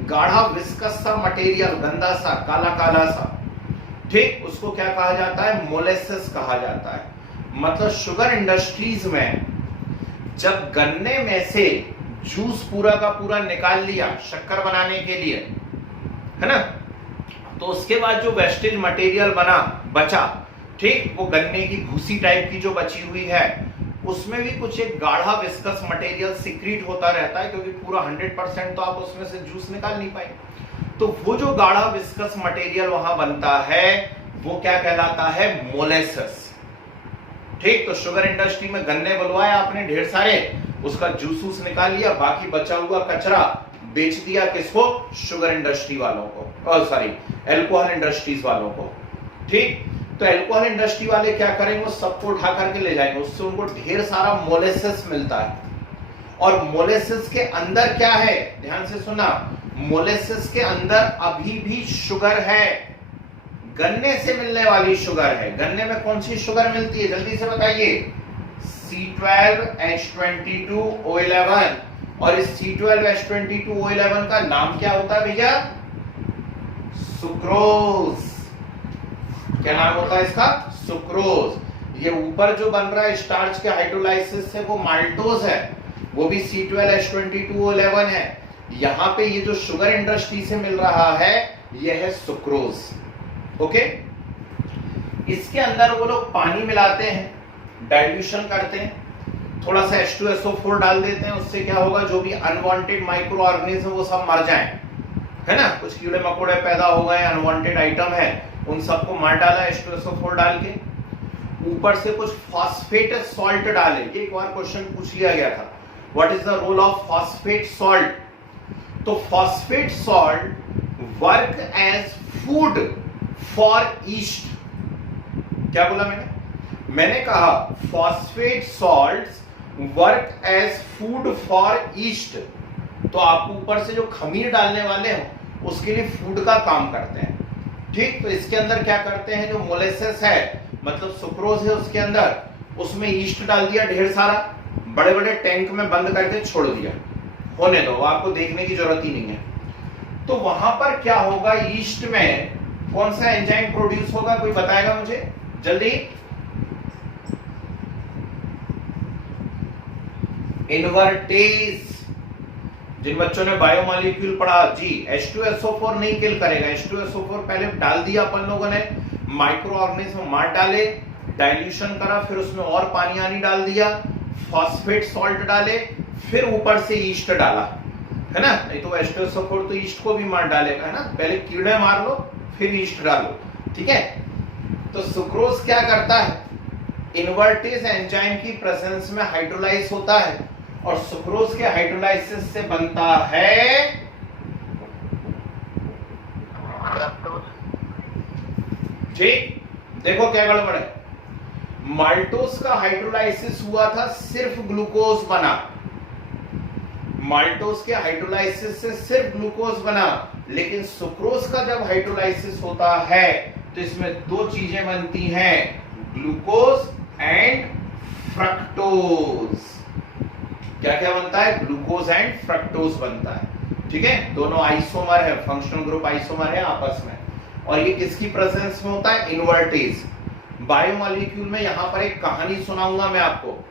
गाढ़ा विस्कस सा मटेरियल, गंदा सा, काला काला सा, ठीक, उसको क्या कहा जाता है, मोलेसेस कहा जाता है। मतलब शुगर इंडस्ट्रीज में जब गन्ने में से जूस पूरा का पूरा निकाल लिया शक्कर बनाने के लिए, है ना, तो उसके बाद जो वेस्टेज मटेरियल बचा, ठीक, वो गन्ने की भूसी टाइप की जो बची हुई है, उसमें भी कुछ एक गाढ़ा विस्कस मटेरियल सिक्रीट होता रहता है, क्योंकि पूरा 100% तो आप उसमें से जूस निकाल नहीं पाएंगे। तो वो जो गाढ़ा विस्कस मटेरियल वहां बनता है, वो क्या कहलाता है, मोलेसेस। ठीक, तो शुगर इंडस्ट्री में गन्ने बुलवाए आपने ढेर सारे, उसका जूस निकाल लिया, बाकी बचा हुआ कचरा बेच दिया किसको, शुगर इंडस्ट्री वालों को, सॉरी एल्कोहल इंडस्ट्रीज वालों को। ठीक, तो एल्कोहल इंडस्ट्री वाले क्या करेंगे, वो सबको उठा करके ले जाएंगे, उससे उनको ढेर सारा मोलेसेस मिलता है। और मोलेसेस के अंदर क्या है, ध्यान से सुना, मोलेसेस के अंदर अभी भी शुगर है, गन्ने से मिलने वाली शुगर है। गन्ने में कौन सी शुगर मिलती है, जल्दी से बताइए, C12H22O11। और इस C12H22O11 का नाम क्या होता है भैया, सुक्रोज। क्या नाम होता है इसका, सुक्रोज। ये ऊपर जो बन रहा है स्टार्च के हाइड्रोलाइसिस से, वो माल्टोज है, वो भी C12H22O11 है। यहां पे ये जो शुगर इंडस्ट्री से मिल रहा है, ये है सुक्रोज। ओके, इसके अंदर वो लोग पानी मिलाते हैं, डाइल्यूशन करते हैं, थोड़ा सा H2SO4 डाल देते हैं, उससे क्या होगा, जो भी अनवांटेड माइक्रो ऑर्गेनिज्म वो सब मर जाएं, है ना, कुछ कीड़े मकोड़े पैदा हो गए, अनवांटेड आइटम है, उन सबको मार डाला H2SO4 डाल के। ऊपर से कुछ फॉस्फेट सॉल्ट डाले। ये एक बार क्वेश्चन पूछ लिया गया था, what is the role of phosphate salt. तो phosphate salt work as food for yeast. क्या बोला मैंने कहा phosphate salts work as food for yeast. तो आप ऊपर से जो खमीर डालने वाले हो उसके लिए फूड का काम करते हैं। ठीक, तो इसके अंदर क्या करते हैं, जो मोलेसेस है, मतलब सुक्रोज है उसके अंदर, उसमें ईस्ट डाल दिया ढेर सारा, बड़े बड़े टैंक में बंद करके छोड़ दिया, होने दो, आपको देखने की जरूरत ही नहीं है। तो वहां पर क्या होगा, ईस्ट में कौन सा एंजाइम प्रोड्यूस होगा, कोई बताएगा मुझे जल्दी। इन्वर्टेज। जिन बच्चों ने बायोमॉलिक्यूल पढ़ा जी, H2SO4 नहीं किल करेगा, H2SO4 पहले डाल दिया अपन लोगों ने, माइक्रो ऑर्गेनिज्म मार डाले, डाइल्यूशन करा, फिर उसमें और पानी आनी डाल दिया, फॉस्फेट सॉल्ट डाले, फिर ऊपर से ईस्ट डाला, है ना, नहीं तो H2SO4 तो ईस्ट को भी मार डालेगा, है ना, पहले कीड़े मार लो फिर ईस्ट डालो, ठीक है। तो सुक्रोज क्या करता है, इन्वर्टेज एंजाइम की प्रेजेंस में हाइड्रोलाइज होता है, और सुक्रोज के हाइड्रोलाइसिस से बनता है ठीक। देखो क्या गड़बड़ है, माल्टोज का हाइड्रोलाइसिस हुआ था, सिर्फ ग्लूकोज बना, माल्टोज के हाइड्रोलाइसिस से सिर्फ ग्लूकोज बना, लेकिन सुक्रोज का जब हाइड्रोलाइसिस होता है तो इसमें दो चीजें बनती हैं, ग्लूकोज एंड फ्रक्टोज। क्या क्या बनता है, ग्लूकोज एंड फ्रक्टोज बनता है, ठीक है, दोनों आइसोमर है, फंक्शनल ग्रुप आइसोमर है आपस में, और ये किसकी प्रेजेंस में होता है, इन्वर्टेज। बायोमॉलिक्यूल में यहां पर एक कहानी सुनाऊंगा मैं आपको,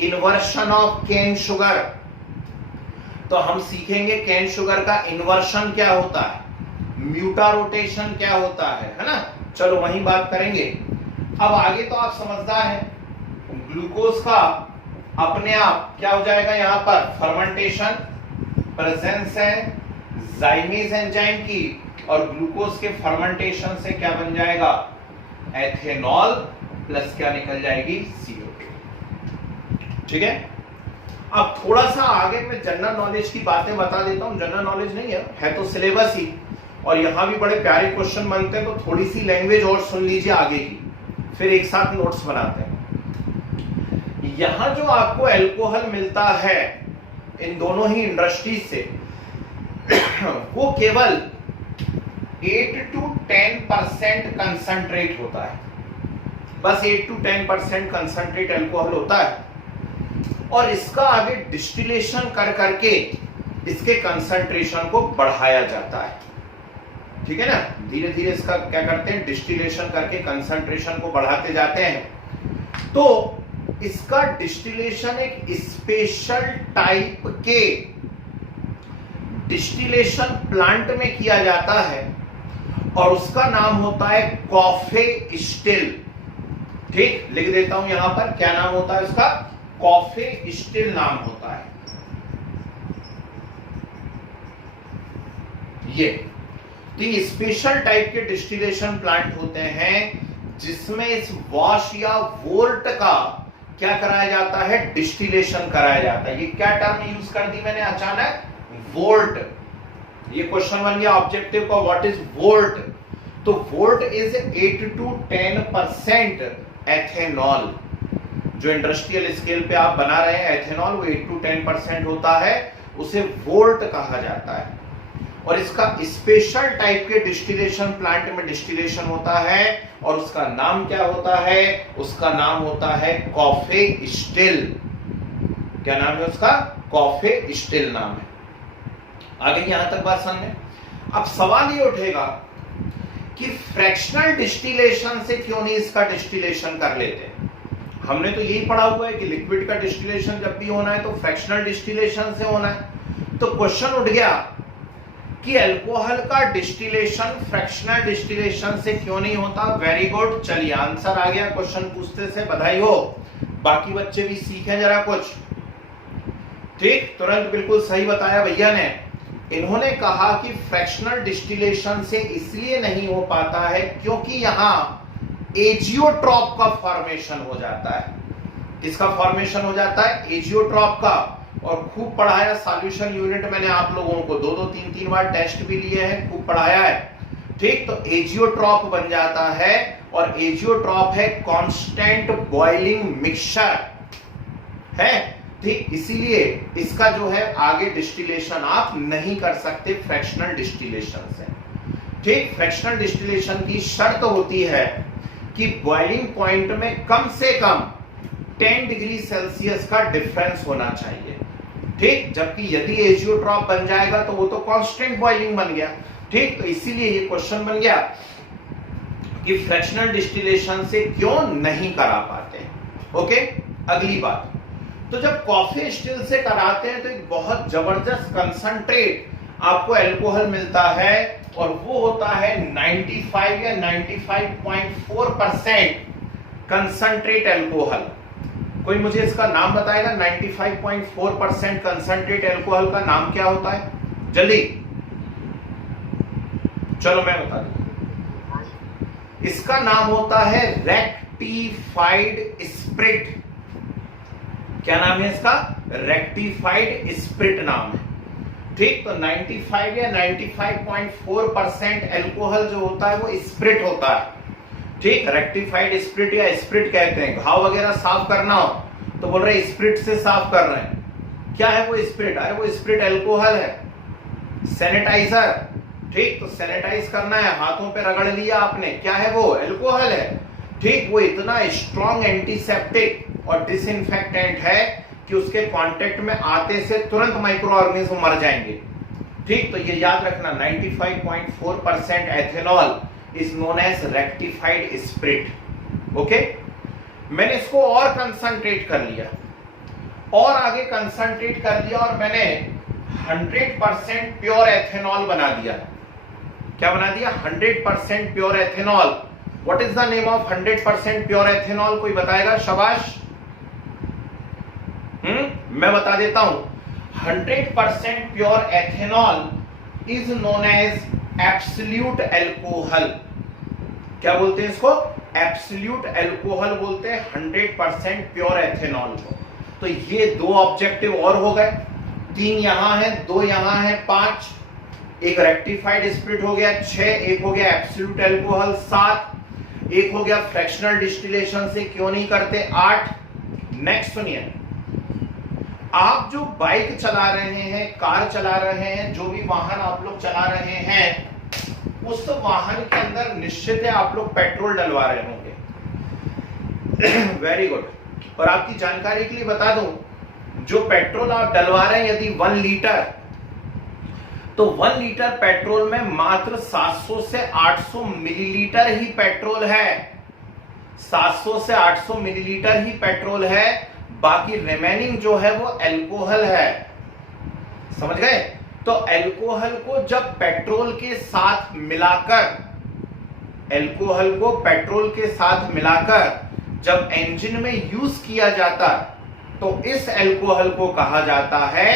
इन्वर्शन ऑफ केन शुगर। तो हम सीखेंगे केन शुगर का इन्वर्शन क्या होता है, म्यूटा रोटेशन क्या होता है ना, चलो वहीं बात करेंगे। अब आगे तो आप समझदार हैं, ग्लूकोज का अपने आप क्या हो जाएगा, यहां पर फर्मेंटेशन, प्रेजेंस है जाइमेज एंजाइम की, और ग्लूकोज के फर्मेंटेशन से क्या बन जाएगा, एथेनॉल प्लस क्या निकल जाएगी, CO2। ठीक है, अब थोड़ा सा आगे मैं जनरल नॉलेज की बातें बता देता हूं, जनरल नॉलेज नहीं है तो सिलेबस ही, और यहां भी बड़े प्यारे क्वेश्चन बनते हैं, तो थोड़ी सी लैंग्वेज और सुन लीजिए आगे की, फिर एक साथ नोट्स बनाते हैं। यहां जो आपको अल्कोहल मिलता है इन दोनों ही इंडस्ट्रीज से, वो केवल 8 to 10% कंसंट्रेट होता है, बस 8 to 10% कंसंट्रेट अल्कोहल होता है, और इसका आगे डिस्टिलेशन कर करके इसके कंसंट्रेशन को बढ़ाया जाता है। ठीक है ना, धीरे धीरे इसका क्या करते हैं, डिस्टिलेशन करके कंसंट्रेशन को बढ़ाते जाते हैं। तो इसका डिस्टिलेशन एक स्पेशल टाइप के डिस्टिलेशन प्लांट में किया जाता है, और उसका नाम होता है कॉफे स्टिल। ठीक, लिख देता हूं यहां पर, क्या नाम होता है उसका, कॉफे स्टिल नाम होता है। ये स्पेशल टाइप के डिस्टिलेशन प्लांट होते हैं जिसमें इस वॉश या वोल्ट का क्या कराया जाता है, डिस्टिलेशन कराया जाता है। ये क्या टर्म यूज कर दी मैंने अचानक, वोल्ट। ये क्वेश्चन बन गया ऑब्जेक्टिव का, व्हाट इज वोल्ट। तो वोल्ट इज 8 to 10% एथेनॉल। जो इंडस्ट्रियल स्केल पे आप बना रहे हैं एथेनॉल, वो 8 to 10% होता है, उसे वोल्ट कहा जाता है। और इसका स्पेशल टाइप के डिस्टिलेशन प्लांट में डिस्टिलेशन होता है, और उसका नाम क्या होता है, उसका नाम होता है कॉफे स्टिल। क्या नाम है उसका, कॉफे स्टिल नाम है। आगे यहां तक बात समझ में। अब सवाल ये उठेगा कि फ्रैक्शनल डिस्टिलेशन से क्यों नहीं इसका डिस्टिलेशन कर लेते। हमने तो यही पढ़ा हुआ है कि लिक्विड का डिस्टिलेशन जब भी होना है तो फ्रैक्शनल डिस्टिलेशन से होना है। तो क्वेश्चन उठ गया कि अल्कोहल का डिस्टिलेशन फ्रैक्शनल डिस्टिलेशन से क्यों नहीं होता। वेरी गुड, चलिए आंसर आ गया क्वेश्चन पूछते से, बधाई हो। बाकी बच्चे भी सीखें जरा कुछ। ठीक, तुरंत बिल्कुल सही बताया भैया ने। इन्होंने कहा कि फ्रैक्शनल डिस्टिलेशन से इसलिए नहीं हो पाता है क्योंकि यहां एजियोट्रॉप का फॉर्मेशन हो जाता है। किसका फॉर्मेशन हो जाता है, एजियोट्रॉप का। और खूब पढ़ाया, सॉल्यूशन यूनिट मैंने आप लोगों को 2-2, 3-3 बार टेस्ट भी लिए हैं, खूब पढ़ाया है। ठीक, तो एजियोट्रॉप बन जाता है, और एजियोट्रॉप है कांस्टेंट बॉइलिंग मिक्सचर है। ठीक, इसीलिए इसका जो है आगे डिस्टिलेशन आप नहीं कर सकते फ्रैक्शनल डिस्टिलेशन से। ठीक, फ्रैक्शनल डिस्टिलेशन की शर्त होती है कि बॉइलिंग पॉइंट में कम से कम 10 डिग्री सेल्सियस का डिफरेंस होना चाहिए। ठीक, जबकि यदि एजियोट्रॉप बन जाएगा तो वो तो कांस्टेंट बॉइलिंग बन गया। ठीक, तो इसीलिए ये क्वेश्चन बन गया कि फ्रैक्शनल डिस्टिलेशन से क्यों नहीं करा पाते। ओके, अगली बात, तो जब कॉफी स्टिल से कराते हैं तो एक बहुत जबरदस्त कंसंट्रेट आपको अल्कोहल मिलता है, और वो होता है 95 या 95.4% कंसंट्रेट अल्कोहल। कोई मुझे इसका नाम बताएगा, 95.4% कंसंट्रेट अल्कोहल का नाम क्या होता है, जल्दी। चलो मैं बता दूं, इसका नाम होता है रेक्टिफाइड स्प्रिट। क्या नाम है इसका, रेक्टिफाइड स्प्रिट नाम है। ठीक, तो 95 या 95.4% अल्कोहल जो होता है वो स्प्रिट होता है। ठीक, रेक्टिफाइड स्प्रिट या स्प्रिट कहते हैं। घाव वगैरह साफ करना हो तो बोल रहे स्प्रिट से साफ कर रहे हैं। क्या है वो स्प्रिट, अरे वो स्प्रिट अल्कोहल है, सैनिटाइजर। ठीक, तो सैनिटाइज करना है, हाथों पे रगड़ लिया आपने, क्या है वो, अल्कोहल है। ठीक, वो इतना स्ट्रॉन्ग एंटीसेप्टिक और डिसइंफेक्टेंट है कि उसके कांटेक्ट में आते से तुरंत माइक्रो ऑर्गेनिज्म मर जाएंगे। ठीक, तो ये याद रखना, 95.4% ethanol is known as rectified spirit. Okay, मैंने इसको और कंसंट्रेट कर लिया, और आगे कंसंट्रेट कर दिया, और मैंने 100% प्योर एथेनॉल बना दिया। क्या बना दिया, 100% pure ethanol. What is the name of 100% pure ethanol, कोई बताएगा, शाबाश। मैं बता देता हूं, 100% pure ethanol is known as absolute alcohol. क्या बोलते हैं इसको, एब्सोल्यूट अल्कोहल बोलते हैं 100% प्योर एथेनॉल को। तो ये 2 ऑब्जेक्टिव और हो गए, 3 यहां है, 2 यहां है, 5, एक रेक्टिफाइड स्प्रिट हो गया 6, एक हो गया एब्सोल्यूट अल्कोहल 7, एक हो गया फ्रैक्शनल डिस्टिलेशन से क्यों नहीं करते 8। नेक्स्ट सुनिए, आप जो बाइक चला रहे हैं, कार चला रहे हैं, जो भी वाहन आप लोग चला रहे हैं, उस वाहन के अंदर निश्चित है आप लोग पेट्रोल डलवा रहे होंगे। Very good. और आपकी जानकारी के लिए बता दूं, जो पेट्रोल आप डलवा रहे हैं यदि 1 लीटर, तो 1 लीटर पेट्रोल में मात्र 700 से 800 मिलीलीटर ही पेट्रोल है। 700 से 800 मिलीलीटर ही पेट्रोल है, बाकी रिमेनिंग जो है वो अल्कोहल है। समझ गए? तो अल्कोहल को जब पेट्रोल के साथ मिलाकर, अल्कोहल को पेट्रोल के साथ मिलाकर जब इंजन में यूज किया जाता, तो इस अल्कोहल को कहा जाता है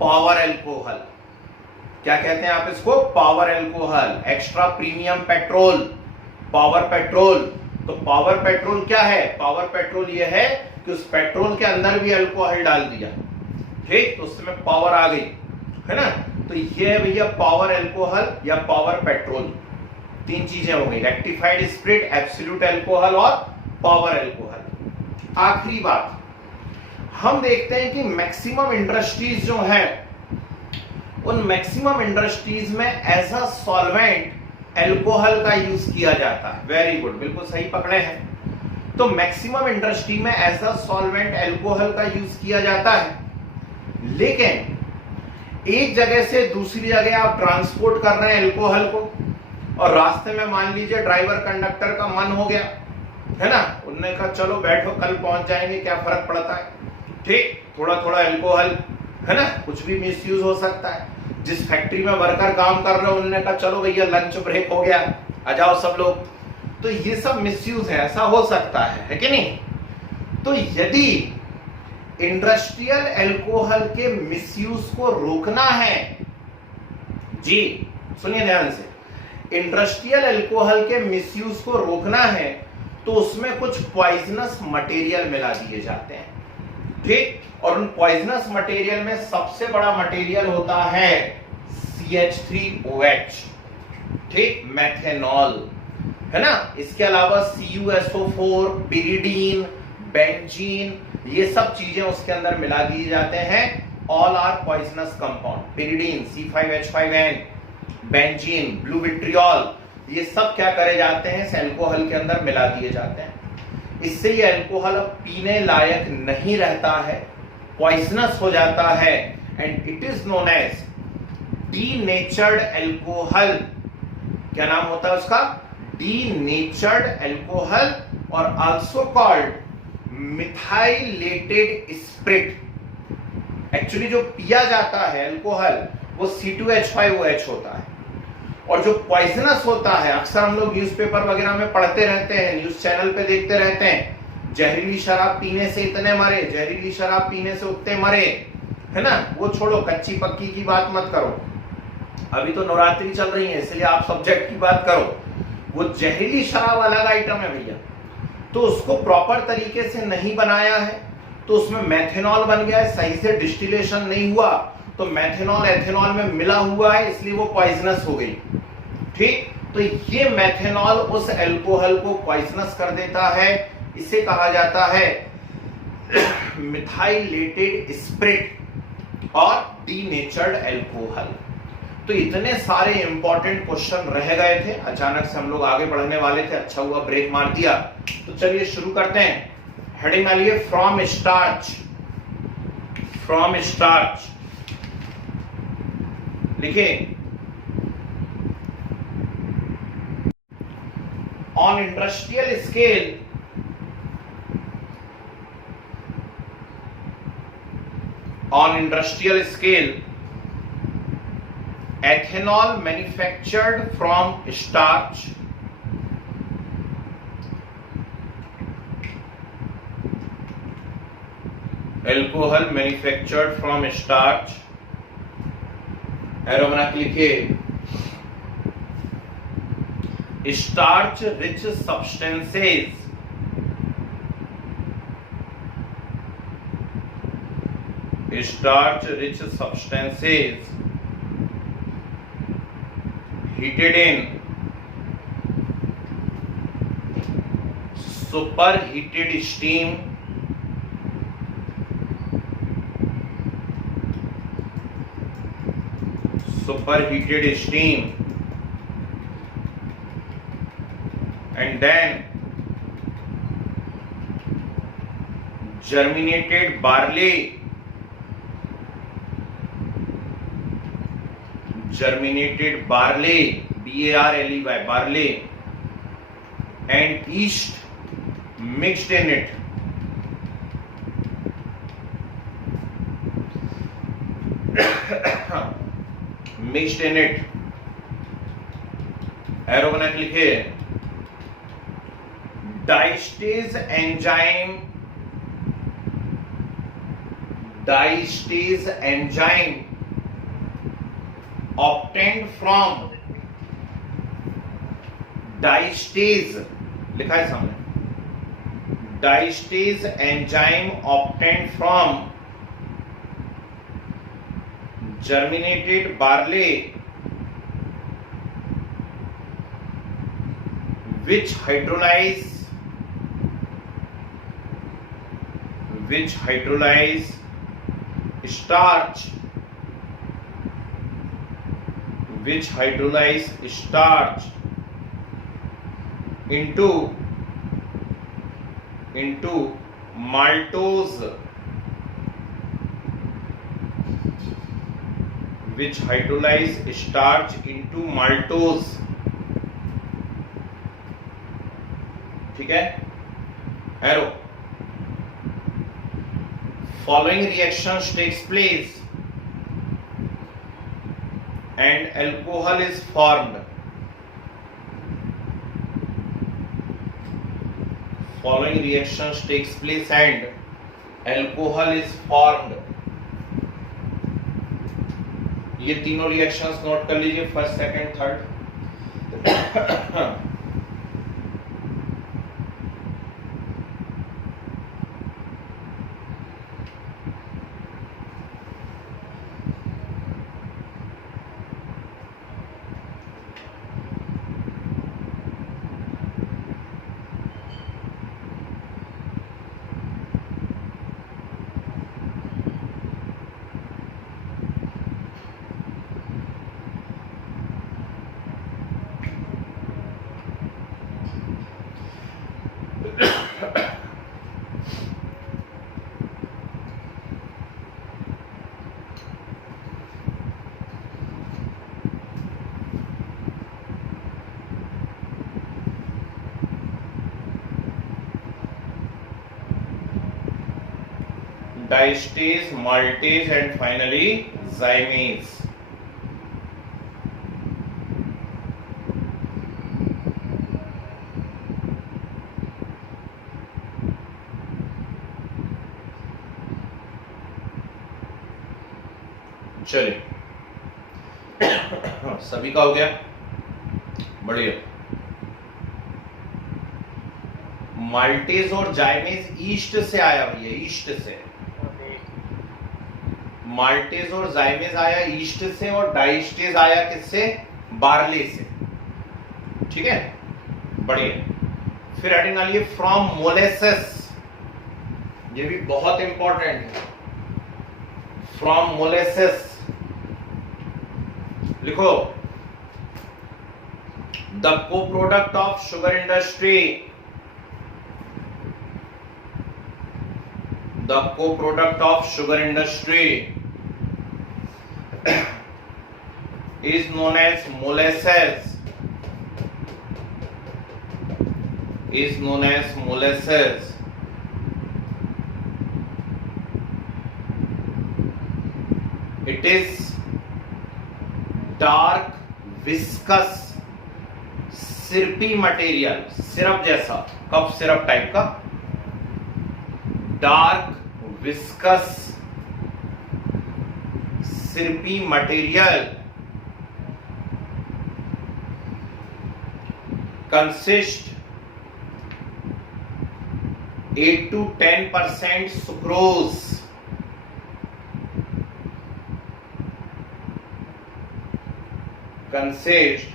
पावर अल्कोहल। क्या कहते हैं आप इसको? Power alcohol, extra premium petrol, power petrol. तो पावर पेट्रोल क्या है? पावर पेट्रोल यह है कि उस पेट्रोल के अंदर भी अल्कोहल डाल दिया, ठीक, तो उसमें पावर आ गई, है ना। तो ये है भैया पावर अल्कोहल या पावर पेट्रोल। 3 चीजें हो गई, रेक्टिफाइड स्प्रिट, एब्सोल्यूट अल्कोहल और पावर अल्कोहल। आखिरी बात, हम देखते हैं कि मैक्सिमम इंडस्ट्रीज जो है, उन मैक्सिमम इंडस्ट्रीज में एज अ सॉल्वेंट अल्कोहल का यूज किया जाता है। वेरी गुड, बिल्कुल सही पकड़े हैं। तो मैक्सिमम इंडस्ट्री में एज अ सॉल्वेंट अल्कोहल का यूज किया जाता है, लेकिन एक जगह से दूसरी जगह आप ट्रांसपोर्ट कर रहे हैं अल्कोहल को, और रास्ते में मान लीजिए ड्राइवर कंडक्टर का मन हो गया, है ना, उन्होंने कहा चलो बैठो कल पहुंच जाएंगे, क्या फर्क पड़ता है, ठीक, थोड़ा थोड़ा अल्कोहल, है ना, कुछ भी मिसयूज हो सकता है। जिस फैक्ट्री में वर्कर काम कर रहे हो, उन्होंने कहा चलो भैया लंच ब्रेक हो गया, आ जाओ सब लोग, तो ये सब मिसयूज है, ऐसा हो सकता है कि नहीं। तो यदि इंडस्ट्रियल अल्कोहल के मिसयूज को रोकना है, जी सुनिए ध्यान से, इंडस्ट्रियल अल्कोहल के मिसयूज को रोकना है तो उसमें कुछ पॉइजनस मटेरियल मिला दिए जाते हैं, ठीक, और उन पॉइजनस मटेरियल में सबसे बड़ा मटेरियल होता है CH3OH, ठीक, मेथेनॉल, है ना। इसके अलावा CuSO4, पिरिडीन, बेंजीन, ये सब चीजें उसके अंदर मिला दिए जाते हैं। All are poisonous compound, pyridine, C5H5N, benzene, blue vitriol, ये सब क्या करे जाते हैं, इस अल्कोहल के अंदर मिला दिए जाते हैं। इससे ये अल्कोहल अब पीने लायक नहीं रहता है, पॉइजनस हो जाता है, and it is known as denatured alcohol. क्या नाम होता है उसका? डीनेचर्ड अल्कोहल, और also called methylated spirit. Actually जो पिया जाता है अल्कोहल वो C2H5OH होता है, और जो पॉइजनस होता है, अक्सर हम लोग न्यूज़पेपर वगैरह में पढ़ते रहते हैं, न्यूज चैनल पे देखते रहते हैं, जहरीली शराब पीने से इतने मरे, जहरीली शराब पीने से उतने मरे, है ना। वो छोड़ो, कच्ची पक्की की बात मत करो, अभी तो नवरात्रि चल रही है इसलिए आप सब्जेक्ट की बात करो। वो जहरीली शराब अलग आइटम है भैया, तो उसको प्रॉपर तरीके से नहीं बनाया है, तो उसमें मेथेनॉल बन गया है, सही से डिस्टिलेशन नहीं हुआ, तो मेथेनॉल एथेनॉल में मिला हुआ है, इसलिए वो पॉइजनस हो गई, ठीक। तो ये मेथेनॉल उस अल्कोहल को पॉइजनस कर देता है, इसे कहा जाता है मिथाइलेटेड स्पिरिट और डीनेचर्ड अल्कोहल। तो इतने सारे इंपॉर्टेंट क्वेश्चन रह गए थे, अचानक से हम लोग आगे बढ़ने वाले थे, अच्छा हुआ ब्रेक मार दिया। तो चलिए शुरू करते हैं। हेडिंग डालिए फ्रॉम स्टार्च, फ्रॉम स्टार्च लिखिए। On industrial scale, on industrial scale, ethanol manufactured from starch, alcohol manufactured from starch, arrow बना के लिखिए, starch rich substances starch rich substances heated in superheated steam and then germinated barley barley barley and yeast mixed in it arrow बना के लिखे diastase enzyme obtained from diastase लिखा है सामने diastase enzyme obtained from germinated barley which hydrolyze starch into maltose ठीक है arrow following reactions takes place and alcohol is formed. Following reactions takes place and alcohol is formed. ये तीनों reactions note कर लीजिए first second third diastase, maltase and finally zymase. चलिए सभी का हो गया बढ़िया माल्टेज और जाइमेज ईस्ट से आया भैया ईस्ट से माल्टेज और जाइमेज आया ईस्ट से और डाइस्टेज आया किससे बार्ले से ठीक है बढ़िया फिर हेडिंग डालिए फ्रॉम मोलेसेस ये भी बहुत इंपॉर्टेंट है फ्रॉम मोलेसेस लिखो द को product of sugar industry the co-product of sugar industry is known as molasses it is dark viscous syrupy material syrup जैसा कप सिरप टाइप का dark viscous syrupy material consist 8 to 10% sucrose consist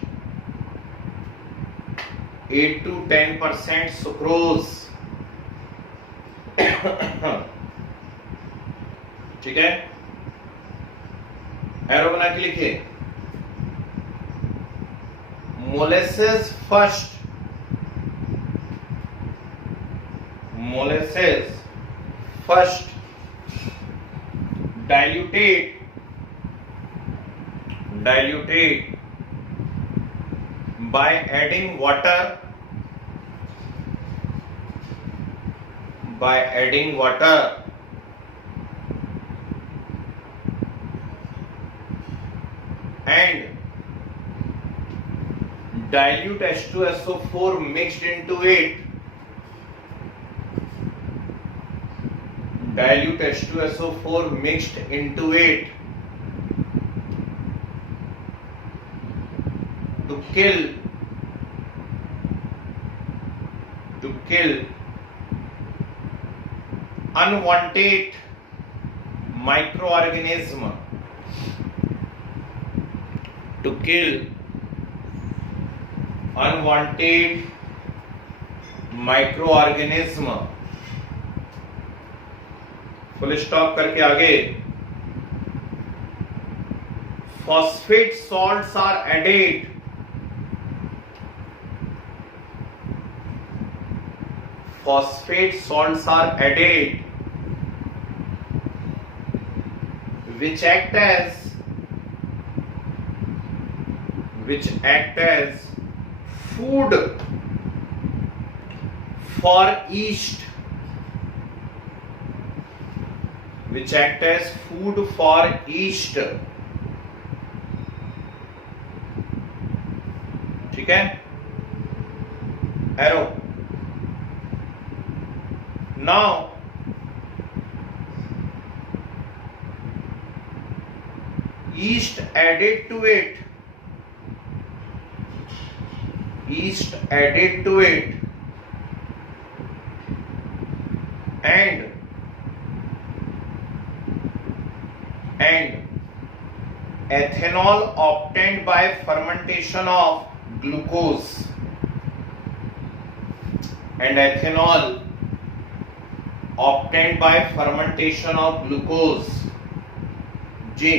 8 to 10% sucrose. ठीक है, arrow बना के लिखिए। Molasses first diluted by adding water and dilute H2SO4 mixed into it, to kill unwanted microorganism, full stop करके आगे। phosphate salts are added which act as food for yeast, ठीक है, arrow. Now yeast added to it and ethanol obtained by fermentation of glucose, जी।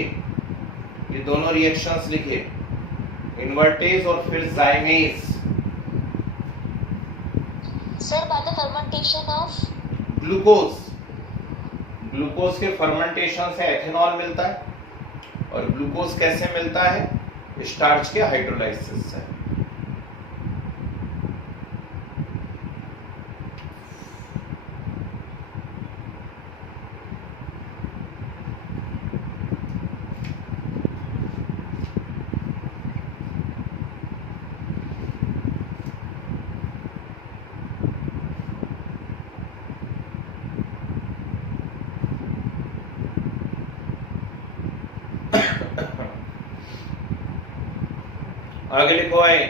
ये दोनों reactions लिखिए, invertase और फिर जाइमेज। Sir by the fermentation of glucose के fermentation से ethanol मिलता है, और ग्लूकोज कैसे मिलता है? स्टार्च के हाइड्रोलाइसिस से। आगे लिखो आए,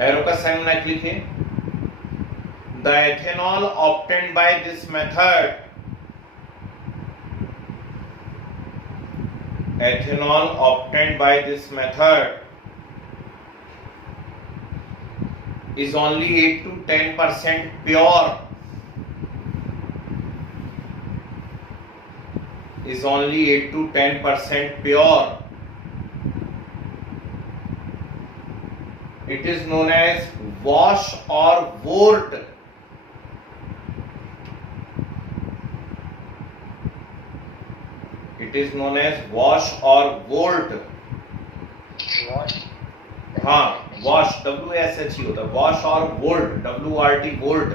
एरो का साइन बना के लिखिए। The ethanol obtained by this method is only 8 to 10% pure, It is known as wash or wort. हाँ, वॉश WSH होता है, वॉश और volt WRT volt.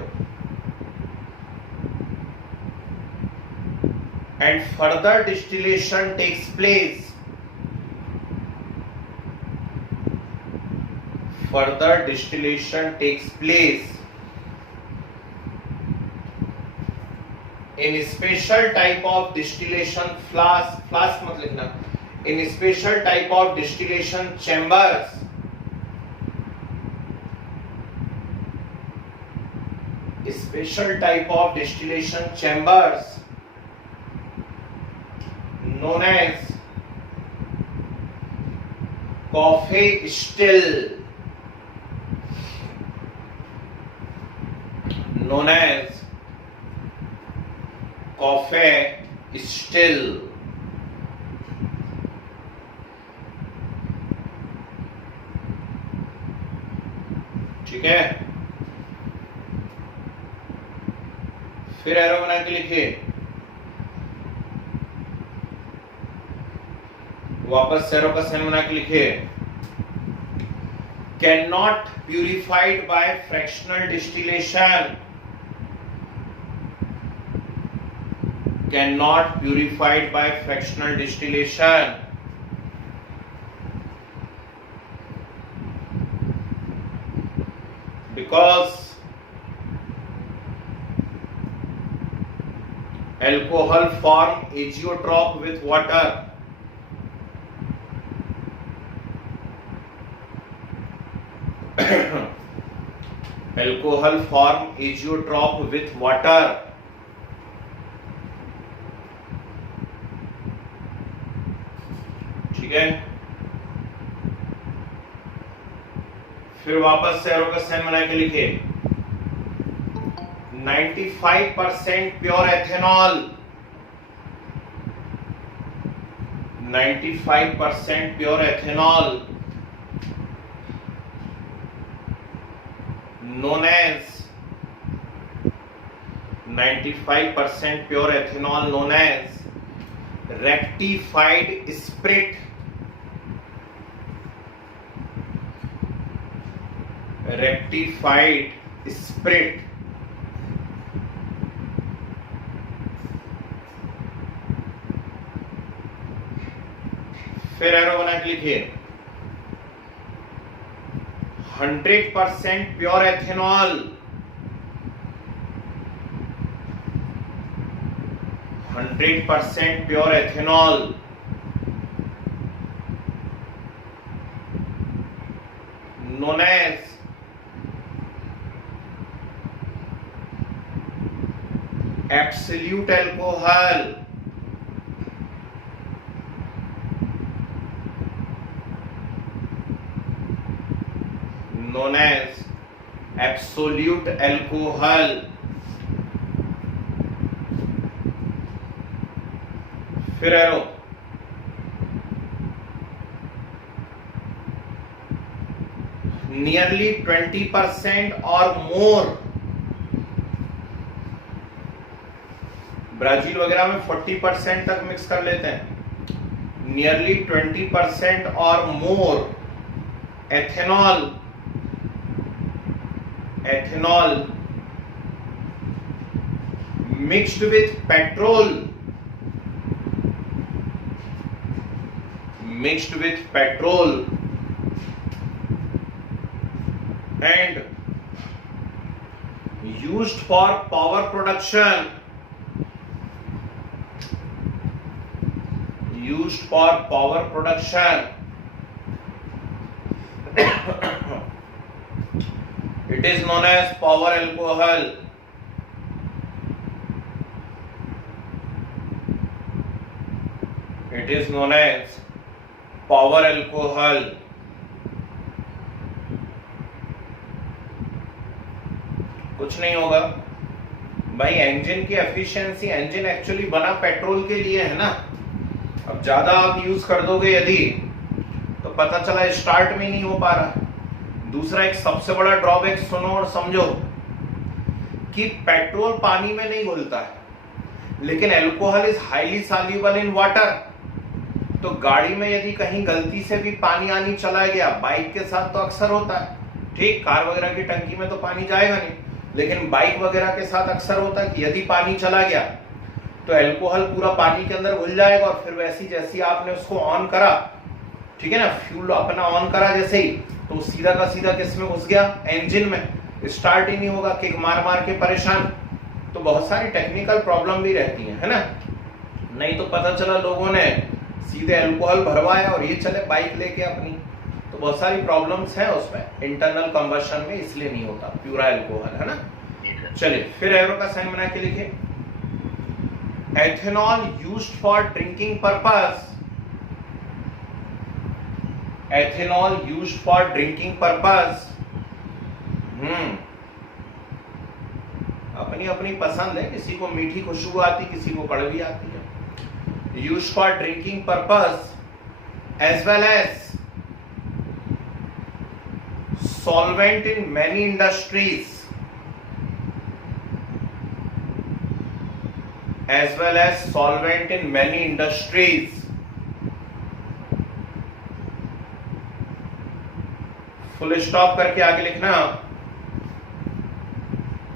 And further distillation takes place in special type of distillation flask मत लिखना, in special type of distillation chambers known as coffee still, known as coffee still. ठीक है, फिर arrow बना के लिखिए, वापस एरो का साइन बना के लिखिए, can not purified bye fractional distillation, can not purified bye fractional distillation, because alcohol form azeotrope with water, alcohol form azeotrope with water, ठीक है, फिर वापस से एरो का साइन बना के लिखिए, 95% pure ethanol, 95% pure ethanol known as 95% pure ethanol known as rectified spirit, rectified spirit, फिर एरो बना के लिखिए, 100% pure ethanol, 100% pure ethanol known as absolute alcohol, known as absolute alcohol, फिर arrow, nearly 20% or more, Brazil वगैरह में 40% तक mix कर लेते हैं, नियरली 20% और more ethanol, ethanol mixed with petrol, mixed with petrol and used for power production, used for power production, it is known as power alcohol, it is known as power alcohol. कुछ नहीं होगा भाई, engine की efficiency, engine actually बना petrol के लिए है ना, अब ज्यादा आप यूज कर दोगे यदि तो पता चला स्टार्ट में ही नहीं हो पा रहा। दूसरा एक सबसे बड़ा ड्रॉबैक सुनो और समझो कि पेट्रोल पानी में नहीं घुलता है, लेकिन alcohol is highly soluble in water. तो गाड़ी में यदि कहीं गलती से भी पानी आनी चला गया, बाइक के साथ तो अक्सर होता है, ठीक, कार वगैरह की टंकी में तो पानी जाएगा नहीं, लेकिन बाइक वगैरह के साथ अक्सर होता है कि यदि पानी चला गया तो अल्कोहल पूरा पानी के अंदर घुल जाएगा, और फिर वैसी जैसी आपने उसको ऑन करा, ठीक है ना, फ्यूल अपना ऑन करा जैसे ही, तो सीधा का सीधा किस में घुस गया, इंजन में, स्टार्ट ही नहीं होगा, किक मार मार के परेशान। तो बहुत सारी टेक्निकल प्रॉब्लम भी रहती है ना, नहीं तो पता चला लोगों ने सीधे अल्कोहल भरवाया और ये चले बाइक लेके अपनी, तो बहुत सारी प्रॉब्लम्स हैं उसमें इंटरनल कंबशन में, इसलिए नहीं होता प्यूरा अल्कोहल, है ना। चलिए फिर एरो का साइन बना के लिखे, ethanol used for drinking purpose, ethanol used for drinking purpose, अपनी अपनी पसंद है, किसी को मीठी खुशबू आती, किसी को कड़वी आती है. Used for drinking purpose as well as solvent in many industries, as well as solvent in many industries. Full stop करके आगे लिखना.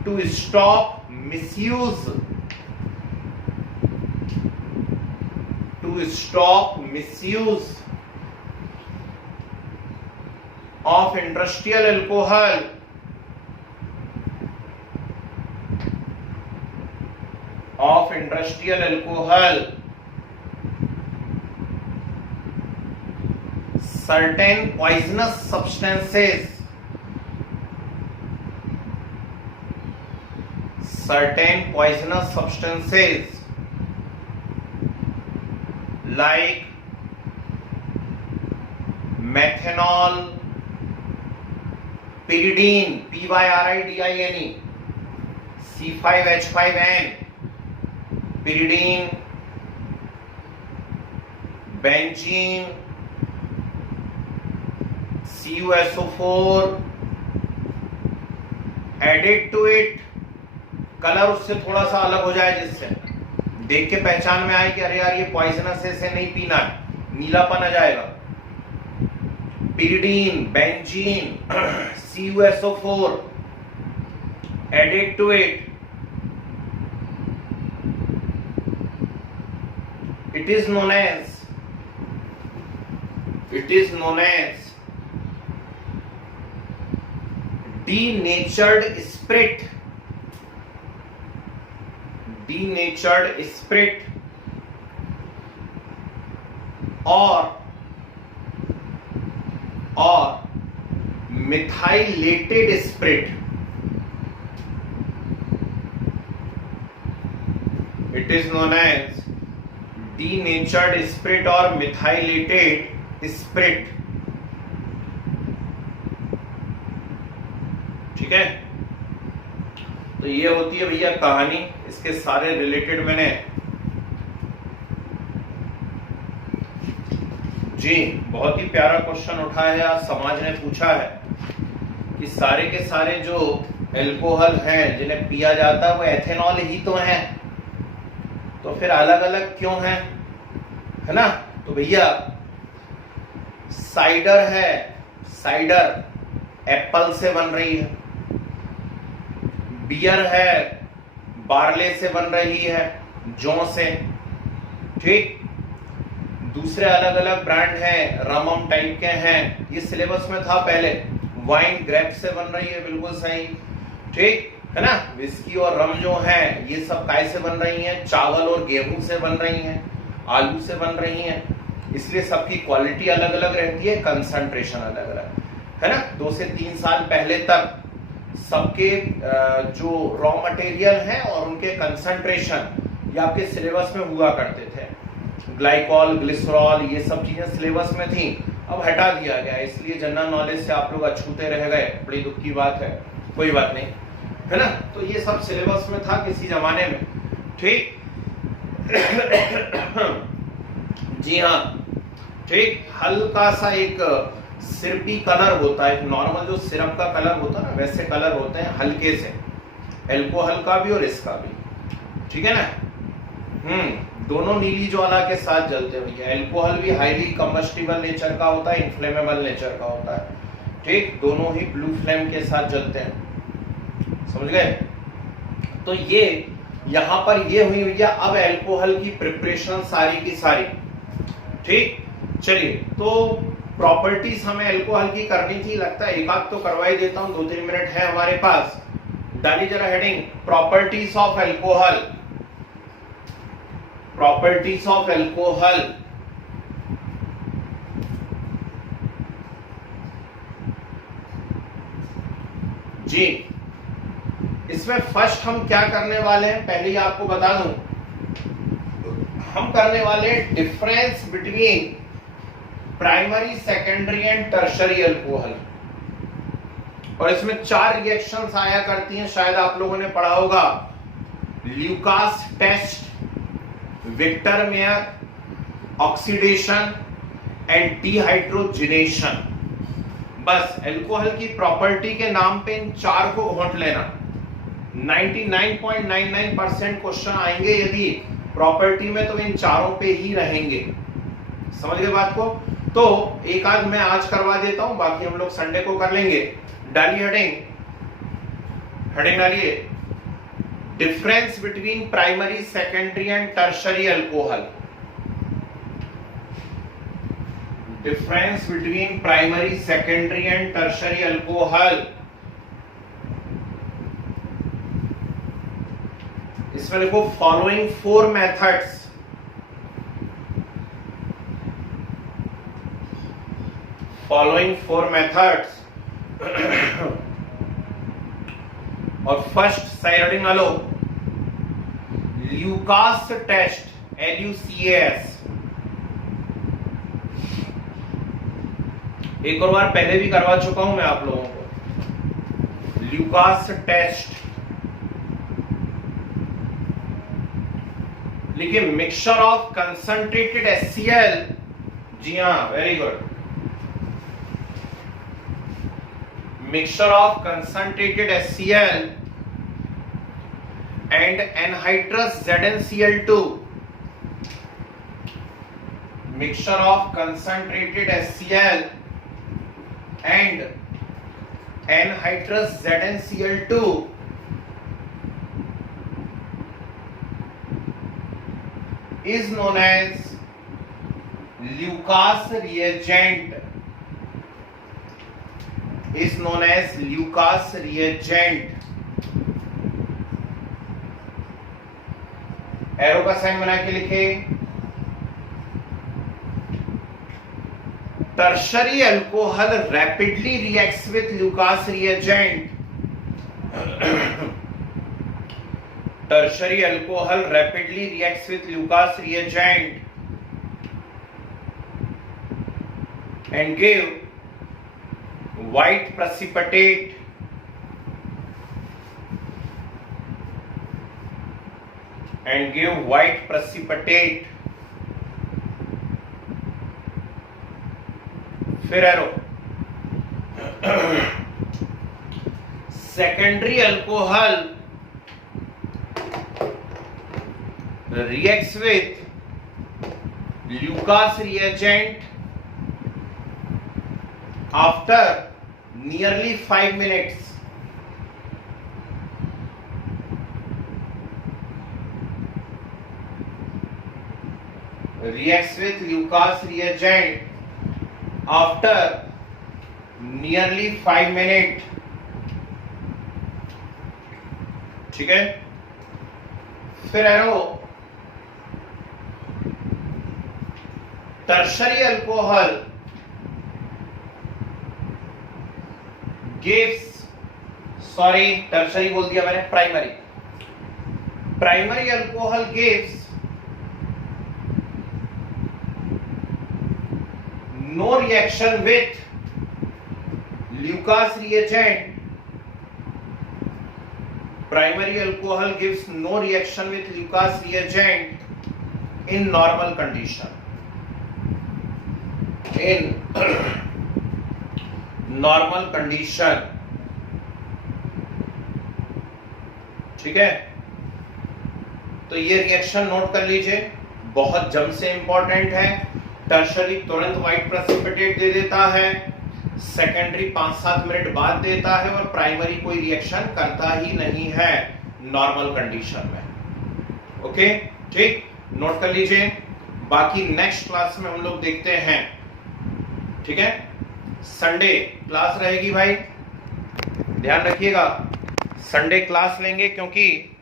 To stop misuse, to stop misuse of industrial alcohol, of industrial alcohol, certain poisonous substances, certain poisonous substances like methanol, pyridine, pyridine, C5H5N, pyridine, benzene, CuSO4, added to it. Colour उससे थोड़ा सा अलग हो जाए, जिससे देख के पहचान में आए कि अरे यार ये पॉइजनस है, इसे नहीं पीना है, नीलापन आ जाएगा. pyridine, benzene, CuSO4 added to it. It is known as denatured spirit, denatured spirit or methylated spirit. It is known as denatured spirit or methylated spirit. ठीक है, तो ये होती है भैया कहानी. इसके सारे रिलेटेड मैंने जी बहुत ही प्यारा क्वेश्चन उठाया है. आज समाज ने पूछा है कि सारे के सारे जो एल्कोहल हैं जिन्हें पिया जाता है वो एथेनॉल ही तो है, तो फिर अलग अलग क्यों है ना. तो भैया साइडर है, साइडर एप्पल से बन रही है. बियर है, बार्ले से बन रही है, जौ से. ठीक, दूसरे अलग अलग ब्रांड हैं, रमम टाइप के हैं, ये सिलेबस में था पहले. वाइन ग्रेप से बन रही है, बिल्कुल सही. ठीक है ना. विस्की और रम जो है ये सब काय से बन रही हैं, चावल और गेहूं से बन रही हैं, आलू से बन रही हैं. इसलिए सबकी क्वालिटी अलग अलग रहती है, कंसंट्रेशन अलग अलग है ना. 2 से 3 साल पहले तक सबके जो रॉ मटेरियल हैं और उनके कंसंट्रेशन ये आपके सिलेबस में हुआ करते थे. ग्लाइकॉल, ग्लिसरॉल, ये सब चीजें सिलेबस में थी, अब हटा दिया गया. इसलिए जनरल नॉलेज से आप लोग अछूते रह गए, बड़ी दुख की बात है. कोई बात नहीं है ना. तो ये सब सिलेबस में था किसी जमाने में. ठीक जी हाँ. ठीक, हल्का सा एक सिरपी कलर होता है, नॉर्मल जो सिरप का कलर होता है ना वैसे कलर होते हैं हल्के से, एल्कोहल का भी और इसका भी. ठीक है ना. दोनों नीली ज्वाला के साथ जलते हैं. एल्कोहल भी हाईली कंबस्टिबल नेचर का होता है, इन्फ्लेमेबल नेचर का होता है. ठीक, दोनों ही ब्लू फ्लेम के साथ जलते हैं. समझ गए. तो ये यहां पर ये हुई भैया अब एल्कोहल की प्रिपरेशन सारी की सारी. ठीक, चलिए तो प्रॉपर्टीज हमें एल्कोहल की करनी थी, लगता है एक आध तो करवा ही देता हूं. 2-3 मिनट है हमारे पास. डालिए जरा heading, properties of alcohol. Properties of alcohol. जी इसमें फर्स्ट हम क्या करने वाले हैं पहले ही आपको बता दूं. हम करने वाले difference between primary, secondary and tertiary alcohol. और इसमें 4 रिएक्शंस आया करती हैं, शायद आप लोगों ने पढ़ा होगा। Lucas test, Victor Meyer, oxidation and dehydrogenation. बस अल्कोहल की प्रॉपर्टी के नाम पे इन 4 को घोंट लेना। 99.99% क्वेश्चन आएंगे यदि प्रॉपर्टी में तो इन चारों पे ही रहेंगे। समझ गए बात को? तो एक आध मैं आज करवा देता हूं, बाकी हम लोग संडे को कर लेंगे। डालिए हेडिंग डालिए, difference between primary, secondary and tertiary alcohol. Difference between primary, secondary and tertiary alcohol. इसमें लिखो फॉलोइंग 4 मेथड्स। Following 4 methods. और फर्स्ट साइड लो, ल्यूकास टेस्ट, LUCAS। एक और बार पहले भी करवा चुका हूं मैं आप लोगों को। ल्यूकास टेस्ट लिखिए, मिक्सचर ऑफ कंसंट्रेटेड HCl। जी हाँ, very good. Mixture of concentrated HCl and anhydrous ZnCl2। Mixture of concentrated HCl and anhydrous ZnCl2 is known as Lucas reagent. Is known as Lucas reagent. Arrow का sign बना के लिखे, tertiary alcohol rapidly reacts with Lucas reagent. Tertiary alcohol rapidly reacts with Lucas reagent and give white precipitate फिर arrow, secondary alcohol reacts with Lucas reagent after nearly 5 minutes. Reacts with Lucas reagent after nearly 5 minutes. ठीक है, फिर arrow, tertiary alcohol gives, sorry tertiary बोल दिया मैंने, primary alcohol gives no reaction with Lucas reagent. Primary alcohol gives no reaction with Lucas reagent in normal condition. In normal condition. ठीक है, तो ये रिएक्शन नोट कर लीजिए, बहुत जम से इंपॉर्टेंट है। टर्शरी तुरंत व्हाइट प्रेसिपिटेट दे देता है, सेकेंडरी 5-7 मिनट बाद देता है, और प्राइमरी कोई रिएक्शन करता ही नहीं है नॉर्मल कंडीशन में। ओके, ठीक, नोट कर लीजिए। बाकी नेक्स्ट क्लास में हम लोग देखते हैं। ठीक है, संडे क्लास रहेगी भाई, ध्यान रखिएगा, संडे क्लास लेंगे क्योंकि